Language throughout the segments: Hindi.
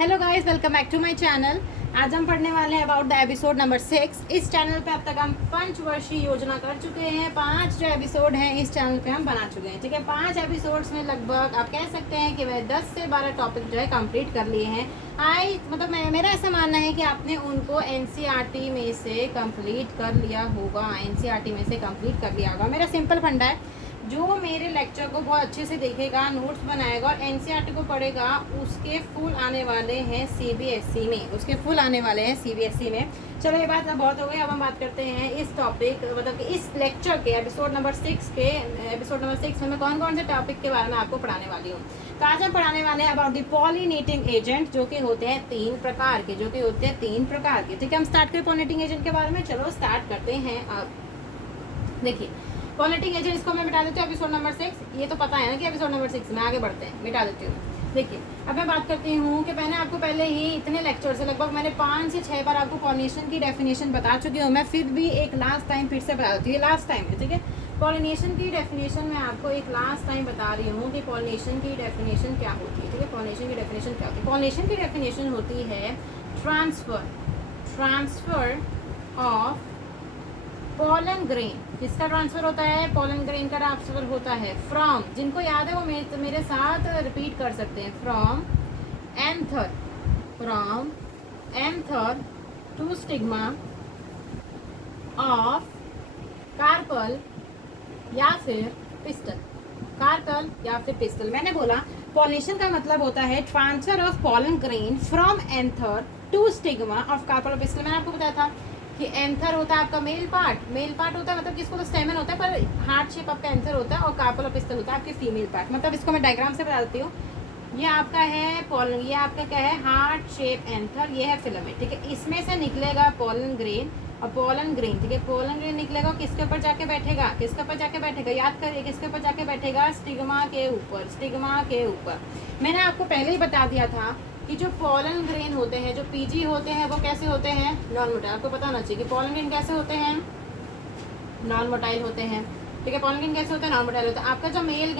Hello guys, welcome back to my channel. आज हम पढ़ने वाले हैं अबाउट द एपिसोड नंबर 6। इस चैनल पे अब तक हम पंचवर्षीय योजना कर चुके हैं। 5 जो एपिसोड हैं इस चैनल पे हम बना चुके हैं। ठीक है, 5 एपिसोड्स में लगभग आप कह सकते हैं कि वह 10 से 12 टॉपिक जो है कंप्लीट कर लिए हैं। मेरा ऐसा मानना है कि आपने उनको एनसीईआरटी में से कंप्लीट कर लिया होगा। एनसीईआरटी में से कंप्लीट कर लिया होगा। मेरा सिंपल फंडा है, जो मेरे लेक्चर को बहुत अच्छे से देखेगा, नोट्स बनाएगा और एनसीईआरटी को पढ़ेगा, उसके फुल आने वाले हैं सीबीएसई में। चलो ये बात अब बहुत हो गई। अब हम बात करते हैं इस टॉपिक मतलब कि इस लेक्चर के एपिसोड नंबर 6 में मैं कौन कौन से टॉपिक के बारे में आपको पढ़ाने वाली हूँ। तो आज हम पढ़ाने वाले हैं अबाउट द पॉलिनेटिंग एजेंट, जो कि होते हैं 3 प्रकार के। ठीक है, हम स्टार्ट करें पॉलिनेटिंग एजेंट के बारे में। चलो स्टार्ट करते हैं। अब देखिए, पॉलिनेटिंग एजेंट, इसको मैं मिटा देती हूँ एपिसोड नंबर 6। ये तो पता है ना कि एपिसोड नंबर 6 में आगे बढ़ते हैं, मिटा देती हूँ। देखिए, अब मैं बात करती हूँ कि मैंने आपको पहले ही इतने लेक्चर से लगभग मैंने 5 से 6 बार आपको पॉलिनेशन की डेफिनेशन बता चुकी हूँ। मैं फिर भी एक लास्ट टाइम फिर से बता देती हूँ। लास्ट टाइम है, ठीक है। पॉलिनेशन की डेफिनेशन मैं आपको एक लास्ट टाइम बता रही हूँ कि पॉलिनेशन की डेफिनेशन क्या होती है। ठीक है, पॉलिनेशन की डेफिनेशन क्या होती है। पॉलिनेशन की डेफिनेशन होती है ट्रांसफर ऑफ पॉलन ग्रेन। किसका ट्रांसफर होता है? पॉलन ग्रेन का ट्रांसफर होता है फ्रॉम, जिनको याद है वो मेरे साथ रिपीट कर सकते हैं, from anther to stigma of carpel या फिर पिस्टल। मैंने बोला पॉलिनेशन का मतलब होता है transfer of pollen grain from anther to stigma of carpel और पिस्टल। मैंने आपको बताया था कि एंथर होता है आपका मेल पार्ट होता है, मतलब किसको तो स्टेमन होता है पर हार्ट शेप आपका एंथर होता है, और कार्पल और पिस्टल होता है आपकी फीमेल पार्ट। मतलब इसको मैं डायग्राम से बता देती हूँ। ये आपका है पॉलन, ये आपका क्या है? हार्ट शेप एंथर, ये है फिलामेंट। ठीक है, इसमें से निकलेगा पॉलन ग्रेन और पॉलन ग्रेन। ठीक है, पॉलन ग्रेन निकलेगा, किसके ऊपर जाके बैठेगा? याद करिए, किसके ऊपर जाके बैठेगा? स्टिग्मा के ऊपर। मैंने आपको पहले ही बता दिया था कि जो पॉलन ग्रेन होते हैं, जो पीजी होते हैं, वो कैसे होते हैं? Non motile. आपको पता होना चाहिए कि पॉलन ग्रेन कैसे होते हैं? नॉन मोटाइल होते हैं। ठीक है, पॉलन ग्रेन कैसे होते हैं? नॉन मोटाइल होते हैं। आपका जो मेल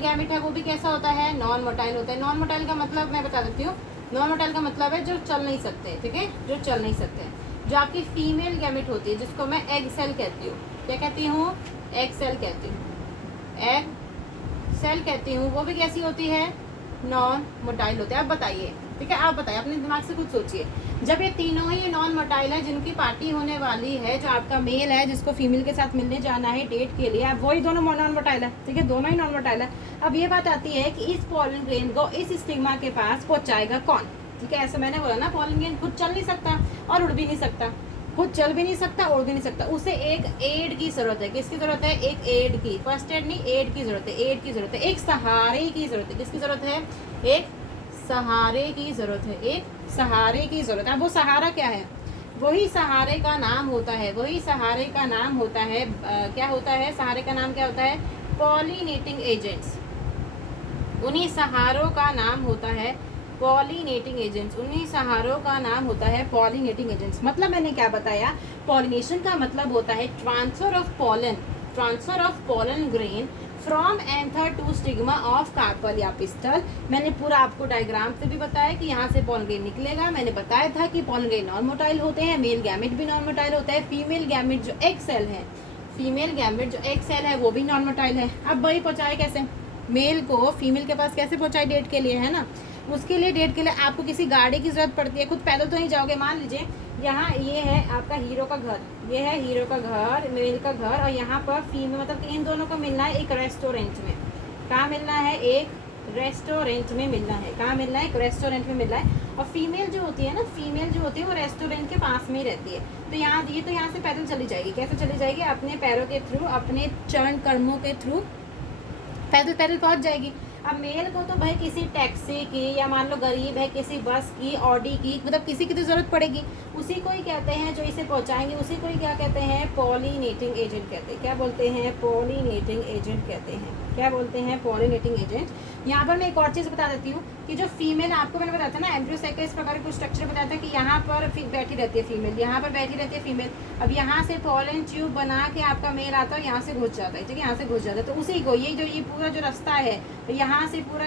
गैमेट है वो भी कैसा होता है? नॉन मोटाइल होता है। नॉन मोटाइल का मतलब मैं बता देती हूँ। नॉन मोटाइल का मतलब है जो चल नहीं सकते। ठीक है, जो चल नहीं सकते। जो आपकी फीमेल गैमेट होती है, जिसको मैं एग सेल कहती हूँ। क्या कहती हूँ? एग सेल कहती हूँ। वो भी कैसी होती है? नॉन मोटाइल होते हैं। आप बताइए, ठीक है, आप बताइए, अपने दिमाग से कुछ सोचिए। जब ये तीनों ही नॉन मोटाइल है, जिनकी पार्टी होने वाली है, जो आपका मेल है जिसको फीमेल के साथ मिलने जाना है डेट के लिए, अब वही दोनों नॉन मोटाइल है। ठीक है, दोनों ही नॉन मोटाइल है। अब ये बात आती है कि इस पॉलन ग्रेन को इस स्टिग्मा के पास पहुंचाएगा कौन? ठीक है, ऐसे मैंने बोला ना, पॉलन ग्रेन खुद चल नहीं सकता और उड़ भी नहीं सकता। खुद चल भी नहीं सकता, उड़ भी नहीं सकता। उसे एक एड की जरूरत है। किसकी जरूरत है? एक एड की। फर्स्ट एड नहीं, एड की जरूरत है। एक सहारे की जरूरत है। किसकी जरूरत है? एक सहारे की जरूरत है। अब वो सहारा क्या है? वही सहारे का नाम होता है। क्या होता है? सहारे का नाम क्या होता है? Pollinating agents. उन्हीं सहारों का नाम होता है पॉलिनेटिंग एजेंट्स। मतलब मैंने क्या बताया? पॉलिनेशन का मतलब होता है transfer of pollen grain from anther to stigma of carpel या पिस्टल। मैंने पूरा आपको डायग्राम से भी बताया कि यहाँ से पॉलन ग्रेन निकलेगा। मैंने बताया था कि पॉलन ग्रेन नॉन मोटाइल होते हैं, मेल गैमेट भी नॉन मोटाइल होता है, फीमेल गैमेट जो एग सेल है वो भी नॉन मोटाइल है। अब वही पहुँचाए कैसे? मेल को फीमेल के पास कैसे पहुँचाए? डेट के लिए, है ना। उसके लिए डेट के लिए आपको किसी गाड़ी की जरूरत पड़ती है। खुद पैदल तो नहीं जाओगे। मान लीजिए यहाँ ये है आपका हीरो का घर, मेल का घर, और यहाँ पर फीमेल, मतलब कि इन दोनों को मिलना है एक रेस्टोरेंट में। कहाँ मिलना है? एक रेस्टोरेंट में मिलना है। एक रेस्टोरेंट में मिलना है। और फीमेल जो होती है वो रेस्टोरेंट के पास में ही रहती है। तो यहाँ से पैदल चली जाएगी। कैसे चली जाएगी? अपने पैरों के थ्रू, अपने चरण कर्मों के थ्रू पैदल पहुँच जाएगी। अब मेल को तो भाई किसी टैक्सी की, या मान लो गरीब है किसी बस की, ऑडी की, मतलब किसी की तो जरूरत पड़ेगी। उसी को ही कहते हैं जो इसे पहुंचाएंगे, उसी को ही क्या कहते हैं? पॉलिनेटिंग एजेंट कहते हैं। क्या बोलते हैं? पॉलिनेटिंग एजेंट कहते हैं। क्या बोलते हैं? Pollinating agent. यहाँ पर मैं एक और चीज़ बता देती हूँ कि जो फीमेल, आपको मैंने बताया था ना एम्ब्रियोसाइक का इस प्रकार का स्ट्रक्चर बताया था कि यहाँ पर बैठी रहती है फीमेल, यहाँ पर बैठी रहती है फीमेल। अब यहाँ से पॉलन ट्यूब बना के आपका मेल आता है, यहाँ से घुस जाता है, ठीक है, यहाँ से घुस जाता है। तो उसी को ये पूरा जो रास्ता है, तो यहाँ से पूरा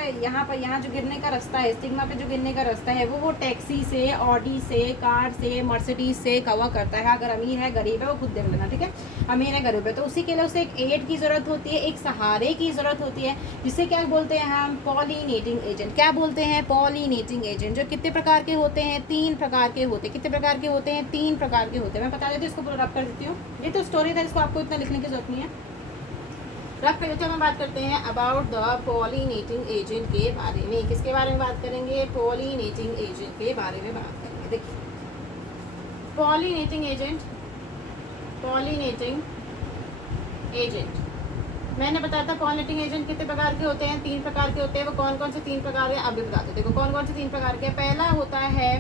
यहाँ जो गिरने का रास्ता है, स्टिग्मा पे जो गिरने का रास्ता है, वो टैक्सी से, ऑडी से, कार से, मर्सिडीज से कवर करता है। अगर अमीर है गरीब है वो खुद देख लेना, ठीक है, अमीर है गरीब है। तो उसी के लिए उसे एक एड की ज़रूरत होती है, एक सहारे की ज़रूरत होती है, जिसे क्या बोलते हैं हम? Pollinating agent. क्या बोलते हैं? Pollinating agent. जो कितने प्रकार के होते हैं? 3 प्रकार के होते हैं। कितने प्रकार के होते हैं? 3 प्रकार के होते हैं। मैं बता देती हूँ, इसको पूरा रब कर देती हूँ। ये तो स्टोरी था, इसको आपको इतना लिखने की जरूरत नहीं है। रब कर देते हैं। हम बात करते हैं अबाउट द पॉलिनेटिंग एजेंट के बारे में। किसके बारे में बात करेंगे? पॉलिनेटिंग एजेंट के बारे में बात करेंगे। देखिए, पॉलिनेटिंग एजेंट, पॉलिनेटिंग एजेंट मैंने बताया था पॉलिनेटिंग एजेंट कितने प्रकार के होते हैं? 3 प्रकार के होते हैं। वो कौन कौन से 3 प्रकार है अभी बता दो। देखो कौन कौन से 3 प्रकार के। पहला होता है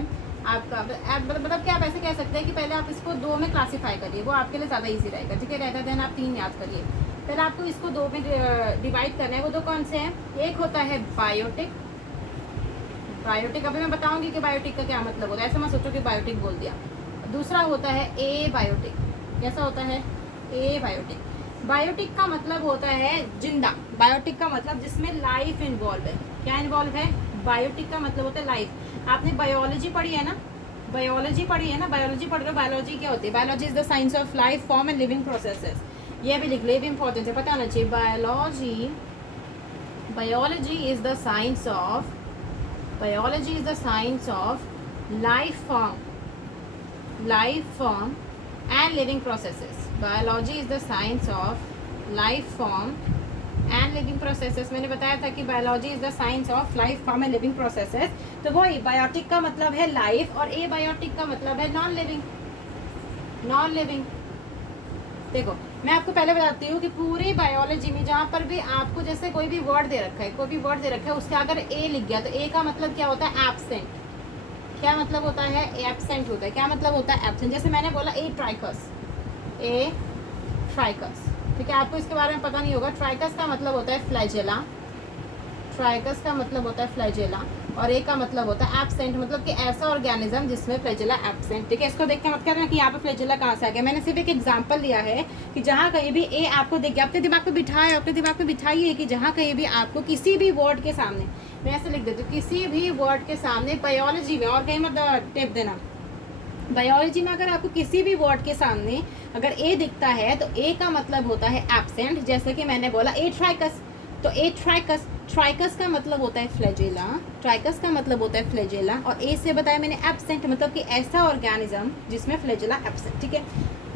आपका, मतलब क्या आप ऐसे कह सकते हैं कि पहले आप इसको 2 में क्लासीफाई करिए, वो आपके लिए ज़्यादा इजी रहेगा, ठीक है, रहता देन आप 3 याद करिए। पहले आपको इसको 2 में डिवाइड करना है। वो 2 कौन से हैं? एक होता है बायोटिक। बायोटिक अभी मैं बताऊंगी कि बायोटिक का क्या मतलब होता है, ऐसा मत सोचो कि बायोटिक बोल दिया। दूसरा होता है ए बायोटिक। कैसा होता है? ए बायोटिक। बायोटिक का मतलब होता है जिंदा। बायोटिक का मतलब जिसमें लाइफ इन्वॉल्व है। क्या इन्वॉल्व है? बायोटिक का मतलब होता है लाइफ। आपने बायोलॉजी पढ़ी है ना? बायोलॉजी पढ़ी है ना? बायोलॉजी पढ़ रहे हो। बायोलॉजी क्या होती है? Biology is the science of life form and living processes. ये भी लिख ले, भी इंपॉर्टेंट है, पता होना चाहिए। Biology, biology is the science of, biology is the science of life form and living processes. Biology is the science of life form and living processes. मैंने बताया था कि biology is the science of life form and living processes. तो वो बायोटिक का मतलब है लाइफ और एबायोटिक का मतलब है नॉन लिविंग। नॉन लिविंग देखो मैं आपको पहले बताती हूँ कि पूरी बायोलॉजी में जहाँ पर भी आपको जैसे कोई भी वर्ड दे रखा है, कोई भी वर्ड दे रखा है, उसके अगर ए लिख गया तो ए का मतलब क्या होता है? एब्सेंट। क्या मतलब होता है? एब्सेंट होता है। क्या मतलब होता है? एब्सेंट। जैसे मैंने बोला ए ट्राइकस, ए ट्राइकस, ठीक है, आपको इसके बारे में पता नहीं होगा। ट्राइकस का मतलब होता है फ्लैजेला, ट्राइकस का मतलब होता है फ्लैजेला, और ए का मतलब होता है एब्सेंट, मतलब कि ऐसा ऑर्गेनिज्म जिसमें फ्लैजेला एब्सेंट, ठीक है। इसको देख के मत करना कि यहाँ पे फ्लैजेला कहाँ से आ गया। मैंने सिर्फ एक एग्जांपल दिया है कि जहाँ कहीं भी ए आपको देख गया, अपने दिमाग पे बिठाए, अपने दिमाग पे बिठाइए कि जहाँ कहीं भी आपको किसी भी वर्ड के सामने, मैं ऐसे लिख देती हूँ, किसी भी वर्ड के सामने बायोलॉजी में, और कहीं मत टिप देना, बायोलॉजी में अगर आपको किसी भी वर्ड के सामने अगर ए दिखता है तो ए का मतलब होता है एब्सेंट। जैसे कि मैंने बोला ए ट्राइकस, तो ए ट्राइकस, ट्राइकस का मतलब होता है फ्लैजेला, ट्राइकस का मतलब होता है फ्लैजेला, और ए से बताया मैंने एब्सेंट, मतलब कि ऐसा ऑर्गेनिज्म जिसमें फ्लैजेला एब्सेंट, ठीक है।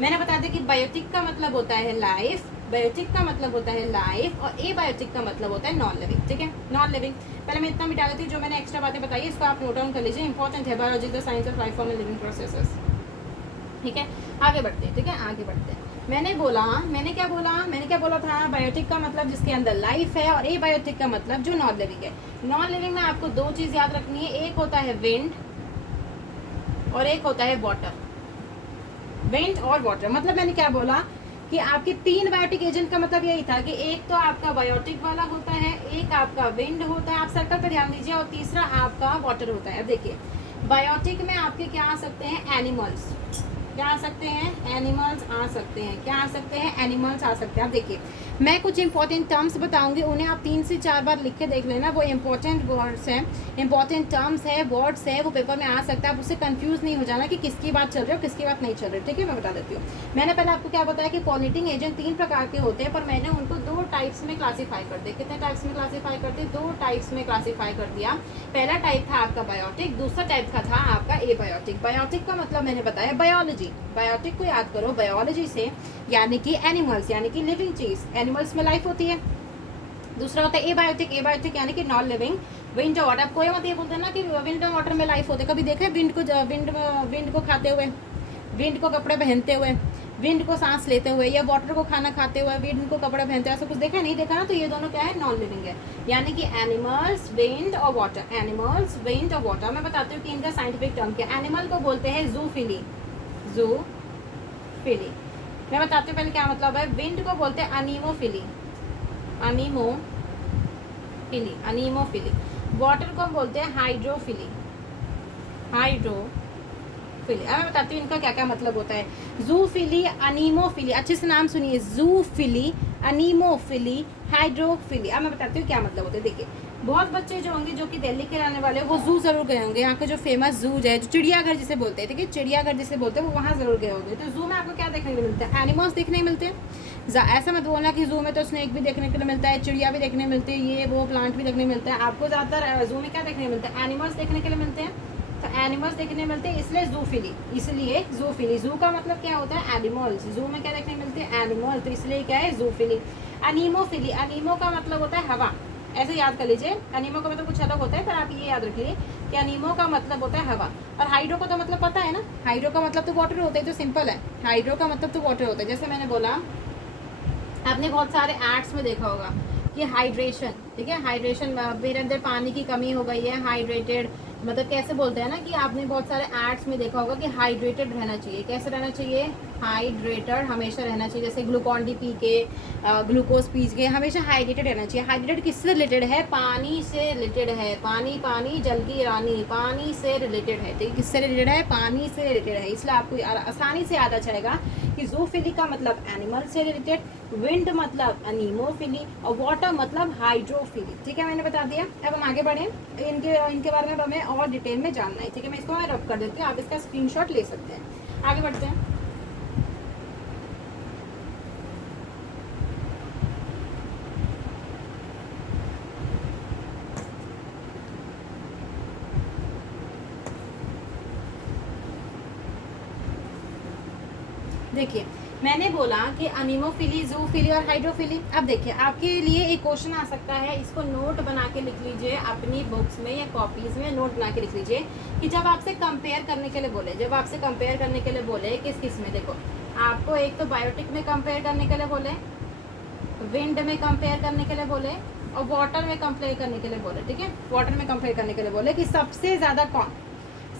मैंने बता दिया कि बायोटिक का मतलब होता है लाइफ, बायोटिक का मतलब होता है लाइफ, और ए बायोटिक का मतलब होता है नॉन लिविंग, ठीक है, नॉन लिविंग। पहले मैं इतना मिटा देती हूँ, जो मैंने एक्स्ट्रा बातें बताई इसको आप नोट डाउन कर लीजिए, इंपॉर्टेंट है। Biology the science of life form and living processes, ठीक है। आगे बढ़ते हैं, ठीक है, आगे बढ़ते हैं। मैंने क्या बोला था? बायोटिक का मतलब जिसके अंदर लाइफ है, और ए बायोटिक का मतलब जो नॉन लिविंग है। नॉन लिविंग में आपको 2 चीज़ याद रखनी है, एक होता है विंड और एक होता है वाटर। विंड और वाटर मतलब मैंने क्या बोला कि आपके 3 बायोटिक एजेंट का मतलब यही था कि एक तो आपका बायोटिक वाला होता है, एक आपका विंड होता है, आप सर्कल पर ध्यान दीजिए, और तीसरा आपका वाटर होता है। अब देखिए बायोटिक में आपके क्या आ सकते हैं? एनिमल्स। क्या आ सकते हैं? एनिमल्स आ सकते हैं। क्या आ सकते हैं? एनिमल्स आ सकते हैं। अब देखिए मैं कुछ इंपॉर्टेंट टर्म्स बताऊंगी, उन्हें आप 3 से 4 बार लिख के देख लेना। वो इंपॉर्टेंट वर्ड्स हैं, इंपॉर्टेंट टर्म्स है, वर्ड्स है, वो पेपर में आ सकता है। आप उससे कंफ्यूज नहीं हो जाना कि किसकी बात चल रही है और किसकी बात नहीं चल रही, ठीक है। मैं बता देती हूँ। मैंने पहले आपको क्या बताया कि पॉलिनेटिंग एजेंट 3 प्रकार के होते हैं, पर मैंने उनको 2 टाइप्स में क्लासीफाई कर दिया। कितने टाइप्स में क्लासीफाई कर दिया? 2 टाइप्स में क्लासीफाई कर दिया। पहला टाइप था आपका बायोटिक, दूसरा टाइप का था आपका एबायोटिक। बायोटिक का मतलब मैंने बताया बायोलॉजी, बायोटिक को याद करो बायोलॉजी से, यानी कि एनिमल्स, यानी कि लिविंग चीज, एनिमल्स में लाइफ होती है। दूसरा होता है एबायोटिक, एबायोटिक यानी कि नॉन लिविंग। विंड और वाटर, आप कोई मत ये बोलते ना कि विंड और वाटर में लाइफ होती है। कभी देखा है विंड को खाते हुए, विंड को कपड़े पहनते हुए, विंड को सांस लेते हुए, या वाटर को खाना खाते हुए, विंड को कपड़े पहनते हुए, ऐसा कुछ देखा नहीं देखा ना? तो ये दोनों क्या है? नॉन लिविंग है, यानी कि एनिमल्स, विंड और वाटर। एनिमल्स, विंड और वाटर। मैं बताती हूँ कि इनका साइंटिफिक टर्म क्या। एनिमल को बोलते हैं जूफिली, जूफिली। मैं बताती हूँ पहले क्या मतलब है। विंड को बोलते हैं अनीमोफिली, अनीमोफिली, अनीमोफिली। वाटर को हम बोलते हैं हाइड्रोफिली, हाइड्रोफिली। अब मैं बताती हूँ इनका क्या क्या मतलब होता है। जूफिली, अनीमोफिली, अच्छे से नाम सुनिए, जूफिली, अनीमोफिली, हाइड्रोफिली। अब मैं बताती हूँ क्या मतलब होता है। देखिए, बहुत बच्चे जो होंगे जो कि दिल्ली के रहने वाले वो जू जरूर गए होंगे। यहाँ का जो फेमस जू है, जो चिड़ियाघर जिसे बोलते हैं, ठीक है, चिड़ियाघर जिसे बोलते हैं, वो वहाँ जरूर गए होंगे। तो जू में आपको क्या देखने को मिलता है? एनिमल्स देखने को मिलते हैं। ऐसा मत बोलना कि जू में तो स्नेक भी देखने के लिए मिलता है, चिड़िया भी देखने मिलती है, ये वो प्लांट भी देखने मिलता है। आपको ज़्यादातर जू में क्या देखने मिलता है? एनिमल्स देखने के लिए मिलते हैं। तो एनिमल्स देखने मिलते हैं, इसलिए जूफिली, इसलिए जूफिली। जू का मतलब क्या होता है? एनिमल्स। जू में क्या देखने मिलते हैं? एनिमल, तो इसलिए क्या है? जूफिली। अनीमोफिली, अनीमो का मतलब होता है हवा, ऐसे याद कर लीजिए। अनीमो का मतलब कुछ अलग होता है, पर आप ये याद रखिए कि अनीमो का मतलब होता है हवा। और हाइड्रो का तो मतलब पता है ना, हाइड्रो का मतलब तो वाटर होता है, तो सिंपल है। हाइड्रो का मतलब तो वाटर होता है। जैसे मैंने बोला, आपने बहुत सारे एड्स में देखा होगा कि हाइड्रेशन, ठीक है, हाइड्रेशन, मेरे अंदर पानी की कमी हो गई है, हाइड्रेटेड, मतलब कैसे बोलते हैं ना कि आपने बहुत सारे एड्स में देखा होगा कि हाइड्रेटेड रहना चाहिए। कैसे रहना चाहिए? हाइड्रेटेड हमेशा रहना चाहिए। जैसे ग्लूकॉन डी पी के, ग्लूकोज पी के, हमेशा हाइड्रेटेड रहना चाहिए। हाइड्रेटेड किससे रिलेटेड है? पानी से रिलेटेड है। पानी, पानी जल की रानी, पानी से रिलेटेड है। ठीक है, किससे रिलेटेड है? पानी से रिलेटेड है। इसलिए आपको आसानी से याद आ जाएगा कि जूफिली का मतलब एनिमल से रिलेटेड, विंड मतलब अनीमोफिली, और वाटर मतलब हाइड्रोफिली। ठीक है, मैंने बता दिया। अब हम आगे बढ़ें, इनके बारे में हमें और डिटेल में जानना है। ठीक है, मैं इसको रब कर देती हूँ, आप इसका स्क्रीनशॉट ले सकते हैं। आगे बढ़ते हैं। देखिए, मैंने बोला कि अनीमोफिली, जूफिली और हाइड्रोफिली। अब देखिए, आपके लिए एक क्वेश्चन आ सकता है, इसको नोट बना के लिख लीजिए अपनी बुक्स में या कॉपीज में, नोट बना के लिख लीजिए कि जब आपसे कंपेयर करने के लिए बोले, जब आपसे कंपेयर करने के लिए बोले, किस किस में, देखो आपको एक तो बायोटिक में कंपेयर करने के लिए बोले, विंड में कंपेयर करने के लिए बोले, और वाटर में कंपेयर करने के लिए बोले। ठीक है, वाटर में कंपेयर करने के लिए बोले कि सबसे ज़्यादा कौन,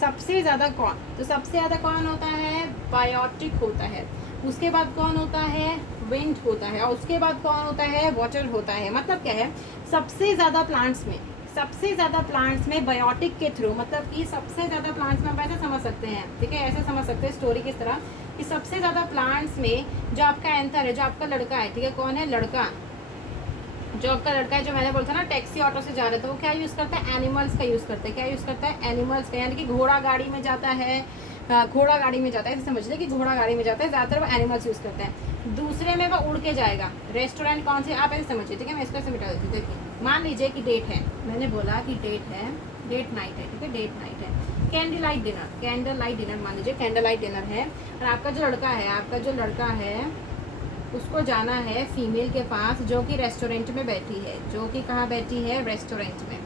सबसे ज़्यादा कौन, तो सबसे ज़्यादा कौन होता है? बायोटिक होता है। उसके बाद कौन होता है? विंड होता है। और उसके बाद कौन होता है? वाटर होता है। मतलब क्या है? सबसे ज़्यादा प्लांट्स में, सबसे ज़्यादा प्लांट्स में बायोटिक के थ्रू, मतलब कि सबसे ज़्यादा प्लांट्स में आप ऐसे समझ सकते हैं, ठीक है, ऐसे समझ सकते हैं स्टोरी किस तरह कि सबसे ज़्यादा प्लांट्स में जो आपका एंथर है, जो आपका लड़का है, ठीक है, कौन है? लड़का, जो आपका लड़का है, जो मैंने बोला था ना टैक्सी ऑटो से जा रहे थे, वो क्या यूज़ करता है? एनिमल्स का यूज़ करता है। क्या यूज़ करता है? एनिमल्स का, यानी कि घोड़ा गाड़ी में जाता है, घोड़ा गाड़ी में जाता है, ऐसे समझ ले कि घोड़ा गाड़ी में जाता है, ज़्यादातर वो एनिमल्स यूज़ करते हैं। दूसरे में वो उड़ के जाएगा। रेस्टोरेंट कौन से, आप ऐसे समझिए, ठीक है, मैं इसको ऐसे मिटा देती हूँ। देखिए, मान लीजिए कि डेट है, मैंने बोला कि डेट है, डेट नाइट है, ठीक है, डेट नाइट है, candle light dinner, candle light dinner, मान लीजिए कैंडल लाइट डिनर है, और आपका जो लड़का है, आपका जो लड़का है, उसको जाना है फीमेल के पास जो कि रेस्टोरेंट में बैठी है, जो कि कहाँ बैठी है? रेस्टोरेंट में,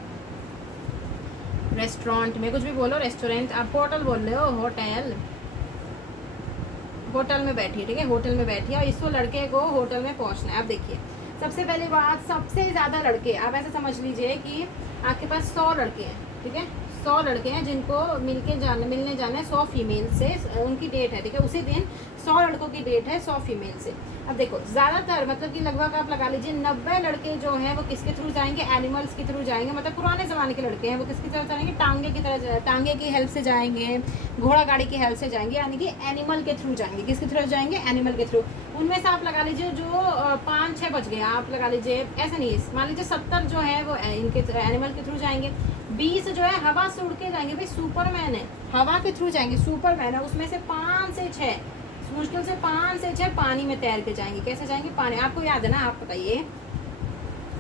रेस्टोरेंट में, कुछ भी बोलो, रेस्टोरेंट, आप होटल बोल रहे हो, होटल, होटल में बैठी है, ठीक है, होटल में बैठी है, और इसको लड़के को होटल में पहुंचना है। अब देखिए, सबसे पहली बात, सबसे ज़्यादा लड़के, आप ऐसे समझ लीजिए कि आपके पास 100 लड़के हैं, ठीक है, 100 लड़के हैं जिनको मिलने जाना है 100 फीमेल से, उनकी डेट है, ठीक है, उसी दिन 100 लड़कों की डेट है 100 फीमेल से। अब देखो, ज़्यादातर मतलब कि लगभग आप लगा लीजिए 90 लड़के जो हैं वो किसके थ्रू जाएंगे? एनिमल्स के थ्रू जाएंगे। मतलब पुराने ज़माने के लड़के हैं, वो किसकी तरह जाएंगे? टांगे की तरह, टांगे की हेल्प से जाएंगे, घोड़ा गाड़ी की हेल्प से जाएंगे, यानी कि एनिमल के थ्रू जाएंगे। किसके थ्रू जाएंगे? एनिमल के थ्रू। उनमें से आप लगा लीजिए जो 5-6 बच गए, आप लगा लीजिए, ऐसे नहीं, मान लीजिए 70 जो है वो इनके एनिमल के थ्रू जाएंगे, 20 जो है हवा से उड़ के जाएंगे। भाई सुपरमैन है, हवा के थ्रू जाएंगे, सुपरमैन है। उसमें से 5 से 6, मुश्किल से 5 से 6 पानी में तैर के जाएंगे। कैसे जाएंगे? पानी। आपको याद है ना, आप बताइए,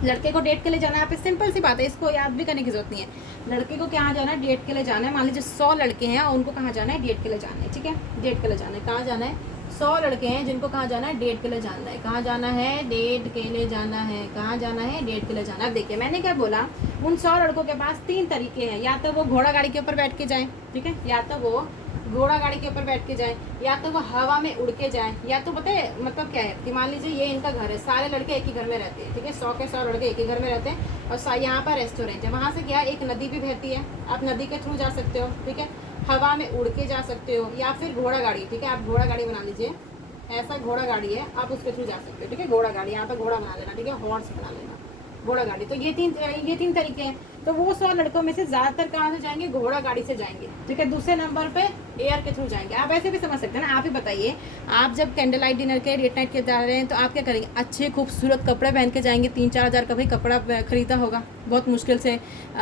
लड़के को डेट के लिए जाना है, आप सिंपल सी बात है, इसको याद भी करने की जरूरत नहीं है। लड़के को कहाँ जाना है? डेट के लिए जाना है। मान लीजिए 100 लड़के हैं और उनको कहाँ जाना है? डेट के लिए जाना है, ठीक है, डेट के लिए जाना है। कहाँ जाना है? 100 लड़के हैं जिनको कहाँ जाना है? डेट के लिए जाना है। कहाँ जाना है? डेट के लिए जाना है। कहाँ जाना है? डेट के लिए जाना है। अब देखिए, मैंने क्या बोला, उन 100 लड़कों के पास 3 तरीके हैं, या तो वो घोड़ा गाड़ी के ऊपर बैठ के जाएं, ठीक है, या तो वो घोड़ा गाड़ी के ऊपर बैठ के जाएं, या तो वो हवा में उड़ के जाएं, या तो पता है मतलब क्या है कि मान लीजिए ये इनका घर है, सारे लड़के एक ही घर में रहते हैं, ठीक है, 100 के 100 लड़के एक ही घर में रहते हैं, और यहाँ पर रेस्टोरेंट है, वहाँ से क्या, एक नदी भी बहती है, आप नदी के थ्रू जा सकते हो, ठीक है, हवा में उड़ के जा सकते हो, या फिर घोड़ा गाड़ी, ठीक है, आप घोड़ा गाड़ी बना लीजिए, ऐसा घोड़ा गाड़ी है, आप उसके थ्रू जा सकते हो, ठीक है, घोड़ा गाड़ी, यहाँ पर घोड़ा बना लेना, ठीक है, हॉर्स बना लेना, घोड़ा गाड़ी। तो ये तीन तरीके हैं। तो वो 100 लड़कों में से ज़्यादातर कहाँ से जाएंगे, घोड़ा गाड़ी से जाएंगे, ठीक है। दूसरे नंबर पे एयर के थ्रू जाएंगे। आप ऐसे भी समझ सकते हैं ना। आप ही बताइए, आप जब कैंडल लाइट डिनर के डेट नाइट के जा रहे हैं तो आप क्या करेंगे, अच्छे खूबसूरत कपड़े पहन के जाएंगे। 3-4 हज़ार का भाई कपड़ा खरीदा होगा, बहुत मुश्किल से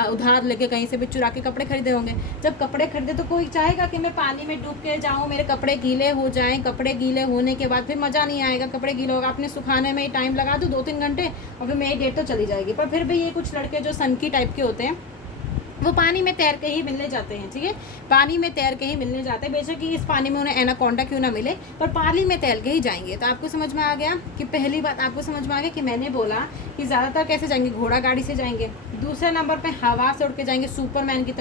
उधार लेके कहीं से भी चुरा के कपड़े खरीदे होंगे। जब कपड़े खरीदे तो कोई चाहेगा कि मैं पानी में डूब के जाऊँ, मेरे कपड़े गीले हो जाएं। कपड़े गीले होने के बाद फिर मज़ा नहीं आएगा, कपड़े गीले होगा, आपने सुखाने में ही टाइम लगा दो 2-3 घंटे, और फिर मेरी डेट तो चली जाएगी। पर फिर भी ये कुछ लड़के जो सनकी टाइप के होते हैं वो पानी में तैर के ही मिलने जाते हैं, ठीक है। पानी में तैर के ही मिलने जाते हैं, बेशक कि इस पानी में उन्हें एनाकोंडा क्यों ना मिले, पर पानी में तैर के ही जाएंगे। तो आपको समझ में आ गया कि पहली बात आपको समझ में आ गया कि मैंने बोला कि ज़्यादातर कैसे जाएंगे, घोड़ा गाड़ी से जाएंगे। दूसरे नंबर पे हवा से उड़ के जाएंगे, सुपरमैन की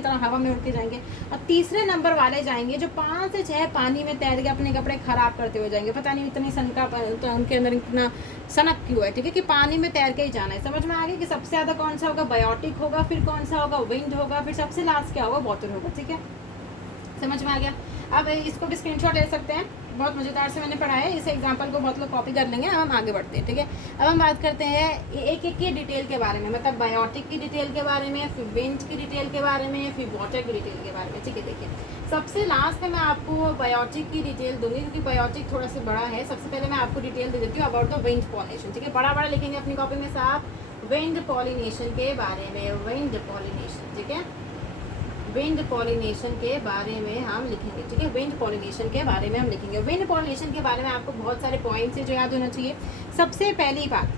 तरह हवा में उड़ के जाएंगे। और तीसरे नंबर वाले जाएंगे जो 5 से 6 पानी में तैर के अपने कपड़े खराब करते हुए जाएंगे। पता नहीं इतनी सनका उनके अंदर इतना सनक क्यों है, ठीक है, कि पानी में तैर के ही जाना है। समझ में आ गया कि सबसे ज़्यादा कौन सा होगा, बायोटिक होगा, फिर कौन सा होगा, विंड होगा, फिर सबसे लास्ट क्या होगा, वाटर होगा, ठीक है। समझ में आ गया। अब इसको भी स्क्रीनशॉट ले सकते हैं, बहुत मज़ेदार से मैंने पढ़ा है। इस एग्जांपल को बहुत लोग कॉपी कर लेंगे। अब हम आगे बढ़ते हैं, ठीक है। अब हम बात करते हैं एक एक की डिटेल के बारे में, मतलब बायोटिक की डिटेल के बारे में, फिर विंड की डिटेल के बारे में, फिर वाटर की डिटेल के बारे में, ठीक है। देखिए, सबसे लास्ट में मैं आपको बायोटिक की डिटेल दूंगी, क्योंकि बायोटिक थोड़ा सा बड़ा है। सबसे पहले मैं आपको डिटेल दे देती हूँ अबाउट द विंड पॉलिनेशन, ठीक है। बड़ा बड़ा लिखेंगे अपनी कॉपी में साफ, विंड पॉलिनेशन के बारे में, विंड पॉलिनेशन, ठीक है। विंड पॉलिनेशन के बारे में हम लिखेंगे, ठीक है। विंड पॉलिनेशन के बारे में हम लिखेंगे। विंड पॉलिनेशन के बारे में आपको बहुत सारे पॉइंट्स हैं जो याद होना चाहिए। सबसे पहली बात,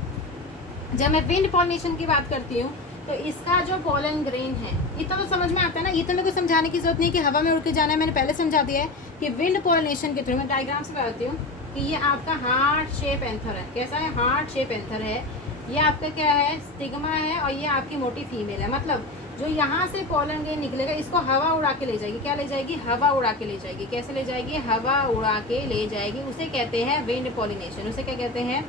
जब मैं विंड पॉलिनेशन की बात करती हूँ तो इसका जो पॉलन ग्रेन है, इतना तो समझ में आता है ना। ये तो मेरे को समझाने की जरूरत नहीं कि हवा में उड़ के जाना है, मैंने पहले समझा दिया है कि विंड पॉलिनेशन के थ्रू, मैं डायग्राम से बताती हूँ कि ये आपका हार्ट शेप एंथर है। कैसा है, हार्ट शेप एंथर है। ये आपका क्या है, स्टिग्मा है, और ये आपकी मोटी फीमेल है। मतलब जो यहाँ से पॉलन ग्रेन निकलेगा इसको हवा उड़ा के ले जाएगी। क्या ले जाएगी, हवा उड़ा के ले जाएगी। कैसे ले जाएगी, हवा उड़ा के ले जाएगी। उसे कहते हैं विंड पॉलिनेशन। उसे क्या कहते हैं,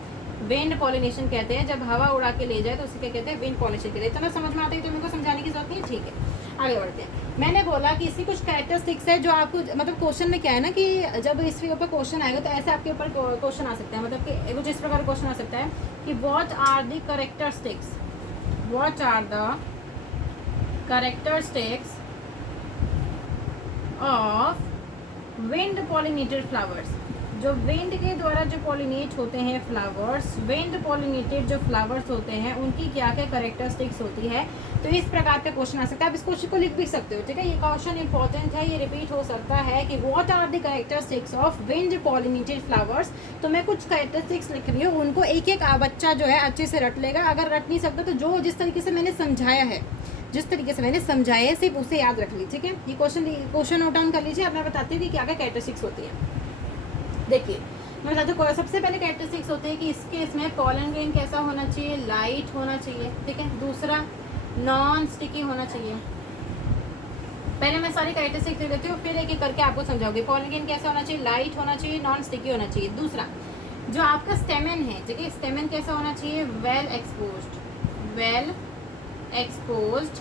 विंड पॉलिनेशन कहते हैं। जब हवा उड़ा के ले जाए तो उसे क्या कहते हैं, विंड पॉलिनेशन कहते हैं। इतना समझ में आता है तो मेरे को समझाने की जरूरत नहीं है, ठीक है। आगे बढ़ते हैं। मैंने बोला कि इसकी कुछ कैरेक्टरिस्टिक्स है जो आपको, मतलब क्वेश्चन में क्या है ना कि जब इसके ऊपर क्वेश्चन आएगा तो ऐसे आपके ऊपर क्वेश्चन आ सकता है। मतलब कि कुछ इस प्रकार क्वेश्चन आ सकता है कि what are the characteristics, what are the characteristics of wind pollinated flowers. जो विंड के द्वारा जो पॉलिनेट होते हैं फ्लावर्स, विंड पॉलिनेटेड जो फ्लावर्स होते हैं उनकी क्या क्या कैरेक्टरिस्टिक्स होती है। तो इस प्रकार का क्वेश्चन आ सकता है। आप इस क्वेश्चन को लिख भी सकते हो, ठीक है। ये क्वेश्चन इंपॉर्टेंट है, ये रिपीट हो सकता है कि what are the characteristics of wind pollinated flowers. तो मैं कुछ कैरेक्टरिस्टिक्स लिख रही हूँ, उनको एक एक बच्चा जो है अच्छे से रट लेगा। अगर रट नहीं सकता तो जो जिस तरीके से मैंने समझाया है, जिस तरीके से मैंने समझाया है सिर्फ उसे याद रख ली, ठीक है। ये क्वेश्चन नोट डाउन कर लीजिए। अब मैं बताती हूँ कि क्या क्या कैरेक्टरिस्टिक्स होती है। देखिए, मैं बताती हूँ। सबसे पहले कैरेक्टरिस्टिक्स होते हैं कि इसके इसमें पॉलन ग्रेन कैसा होना चाहिए, लाइट होना चाहिए, ठीक है। दूसरा, नॉन स्टिकी होना चाहिए। पहले मैं सारी कैरेक्टरिस्टिक्स दे देती हूँ, फिर एक एक करके आपको समझाऊंगी। पॉलन ग्रेन कैसा होना चाहिए, लाइट होना चाहिए, नॉन स्टिकी होना चाहिए। दूसरा, जो आपका स्टेमन है, ठीक है, स्टेमन कैसा होना चाहिए, वेल एक्सपोज्ड, वेल एक्सपोज्ड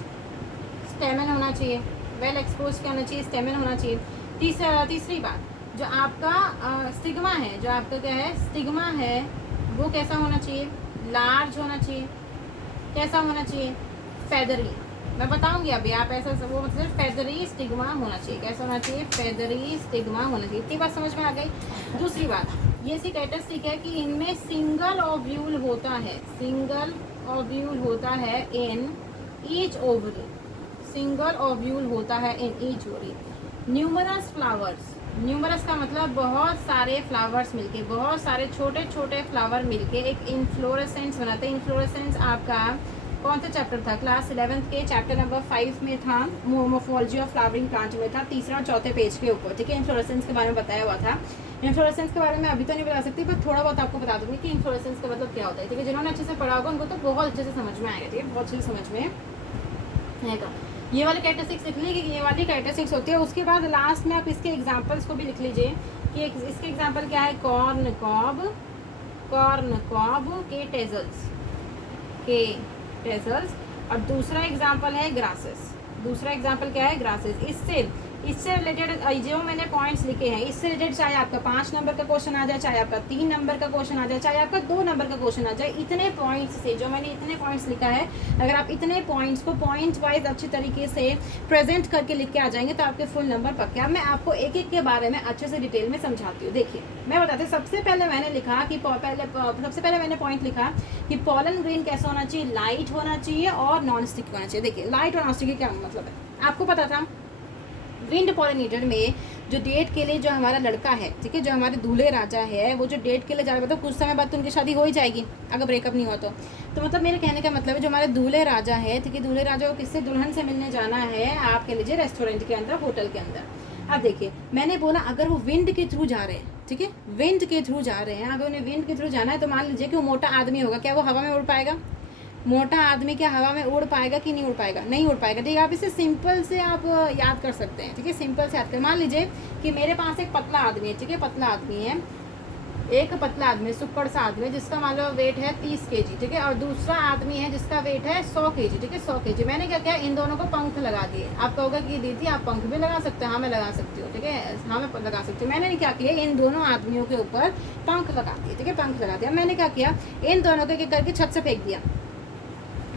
स्टेमन होना चाहिए। वेल एक्सपोज्ड क्या होना चाहिए, स्टेमन होना चाहिए। तीसरी बात, जो आपका स्टिग्मा है, जो आपका क्या है, स्टिग्मा है, वो कैसा होना चाहिए, लार्ज होना चाहिए। कैसा होना चाहिए, फेदरी। मैं बताऊंगी अभी, आप ऐसा वो मतलब फेदरी स्टिग्मा होना चाहिए। कैसा होना चाहिए, फेदरी स्टिग्मा होना चाहिए। इतनी बात समझ में आ गई। दूसरी बात, ये सी कैरेक्टरिस्टिक है कि इनमें सिंगल ओव्यूल होता है, सिंगल ओव्यूल होता है in each ovary, single ovule होता है in each ovary. Numerous flowers, numerous का मतलब बहुत सारे फ्लावर्स मिलके, बहुत सारे छोटे छोटे फ्लावर मिलके एक इन्फ्लोरेसेंस बनाते हैं। इन्फ्लोरेसेंस आपका कौन सा चैप्टर था, क्लास 11th के चैप्टर नंबर 5 में था, मोमोफोलॉजी ऑफ फ्लावरिंग प्लांट में था, तीसरा और चौथे पेज के ऊपर, ठीक है। इन्फ्लोरेसेंस के बारे में बताया हुआ था। इन्फ्लोरेसेंस के बारे में अभी तो नहीं बता सकती, पर थोड़ा बहुत आपको बता दूंगी कि इन्फ्लोरेसेंस का मतलब क्या होता है, ठीक है। जिन्होंने अच्छे से पढ़ा होगा उनको तो बहुत अच्छे से समझ में आएगा, ठीक है, बहुत अच्छे से समझ में आएगा। ये वाली कैरेक्टरिस्टिक्स लिख लीजिए कि ये वाली कैरेक्टरिस्टिक्स होती है। उसके बाद लास्ट में आप इसके एग्जांपल्स को भी लिख लीजिए कि इसके एग्जांपल क्या है, कॉर्न कॉब के टेजल्स, और दूसरा एग्जांपल है ग्रासेस। दूसरा एग्जांपल क्या है, ग्रासेस। इससे इससे रिलेटेड जो मैंने पॉइंट्स लिखे हैं, इससे रिलेटेड चाहे आपका 5 नंबर का क्वेश्चन आ जाए, चाहे आपका 3 नंबर का क्वेश्चन आ जाए, चाहे आपका 2 नंबर का क्वेश्चन आ जाए, इतने पॉइंट्स से जो मैंने इतने पॉइंट्स लिखा है, अगर आप इतने पॉइंट्स को पॉइंट वाइज अच्छी तरीके से प्रेजेंट करके लिख के आ जाएंगे तो आपके फुल नंबर पक्के। अब मैं आपको एक एक के बारे में अच्छे से डिटेल में समझाती हूँ। देखिए मैं बताती हूँ, सबसे पहले मैंने लिखा कि सबसे पहले मैंने पॉइंट लिखा कि पॉलन ग्रेन कैसा होना चाहिए, लाइट होना चाहिए और नॉन स्टिकी होना चाहिए। देखिए लाइट और नॉन स्टिकी क्या मतलब है, आपको पता था विंड पॉलिनेटर में जो डेट के लिए जो हमारा लड़का है, ठीक है, जो हमारे दूल्हे राजा है, वो जो डेट के लिए जा रहा है, मतलब कुछ समय बाद तो उनकी शादी हो ही जाएगी अगर ब्रेकअप नहीं हुआ तो मतलब मेरे कहने का मतलब है जो हमारे दूल्हे राजा है, ठीक है, दूल्हे राजा को किससे दुल्हन से मिलने जाना है, आप कह लीजिए रेस्टोरेंट के अंदर, होटल के अंदर। अब देखिए मैंने बोला अगर वो विंड के थ्रू जा रहे हैं, ठीक है, विंड के थ्रू जा रहे हैं, अगर उन्हें विंड के थ्रू जाना है तो मान लीजिए कि वो मोटा आदमी होगा, क्या वो हवा में उड़ पाएगा? मोटा आदमी क्या हवा में उड़ पाएगा कि नहीं उड़ पाएगा? नहीं उड़ पाएगा। ठीक है, आप इसे सिंपल से आप याद कर सकते हैं, ठीक है, सिंपल से याद कर। मान लीजिए कि मेरे पास एक पतला आदमी है, ठीक है, पतला आदमी है, एक पतला आदमी सुक्कड़ सा आदमी जिसका मान लो वेट है 30 kg, ठीक है, और दूसरा आदमी है जिसका वेट है 100 kg, ठीक है, 100 kg। मैंने क्या किया, इन दोनों को पंख लगा दिए। आप कहोगे कि दीदी आप पंख भी लगा सकते हो? हाँ मैं लगा सकती हूँ, ठीक है, हाँ मैं लगा सकती हूँ। मैंने क्या किया, इन दोनों आदमियों के ऊपर पंख लगा दिए, ठीक है, पंख लगा दिया। मैंने क्या किया, इन दोनों को एक एक करके छत से फेंक दिया।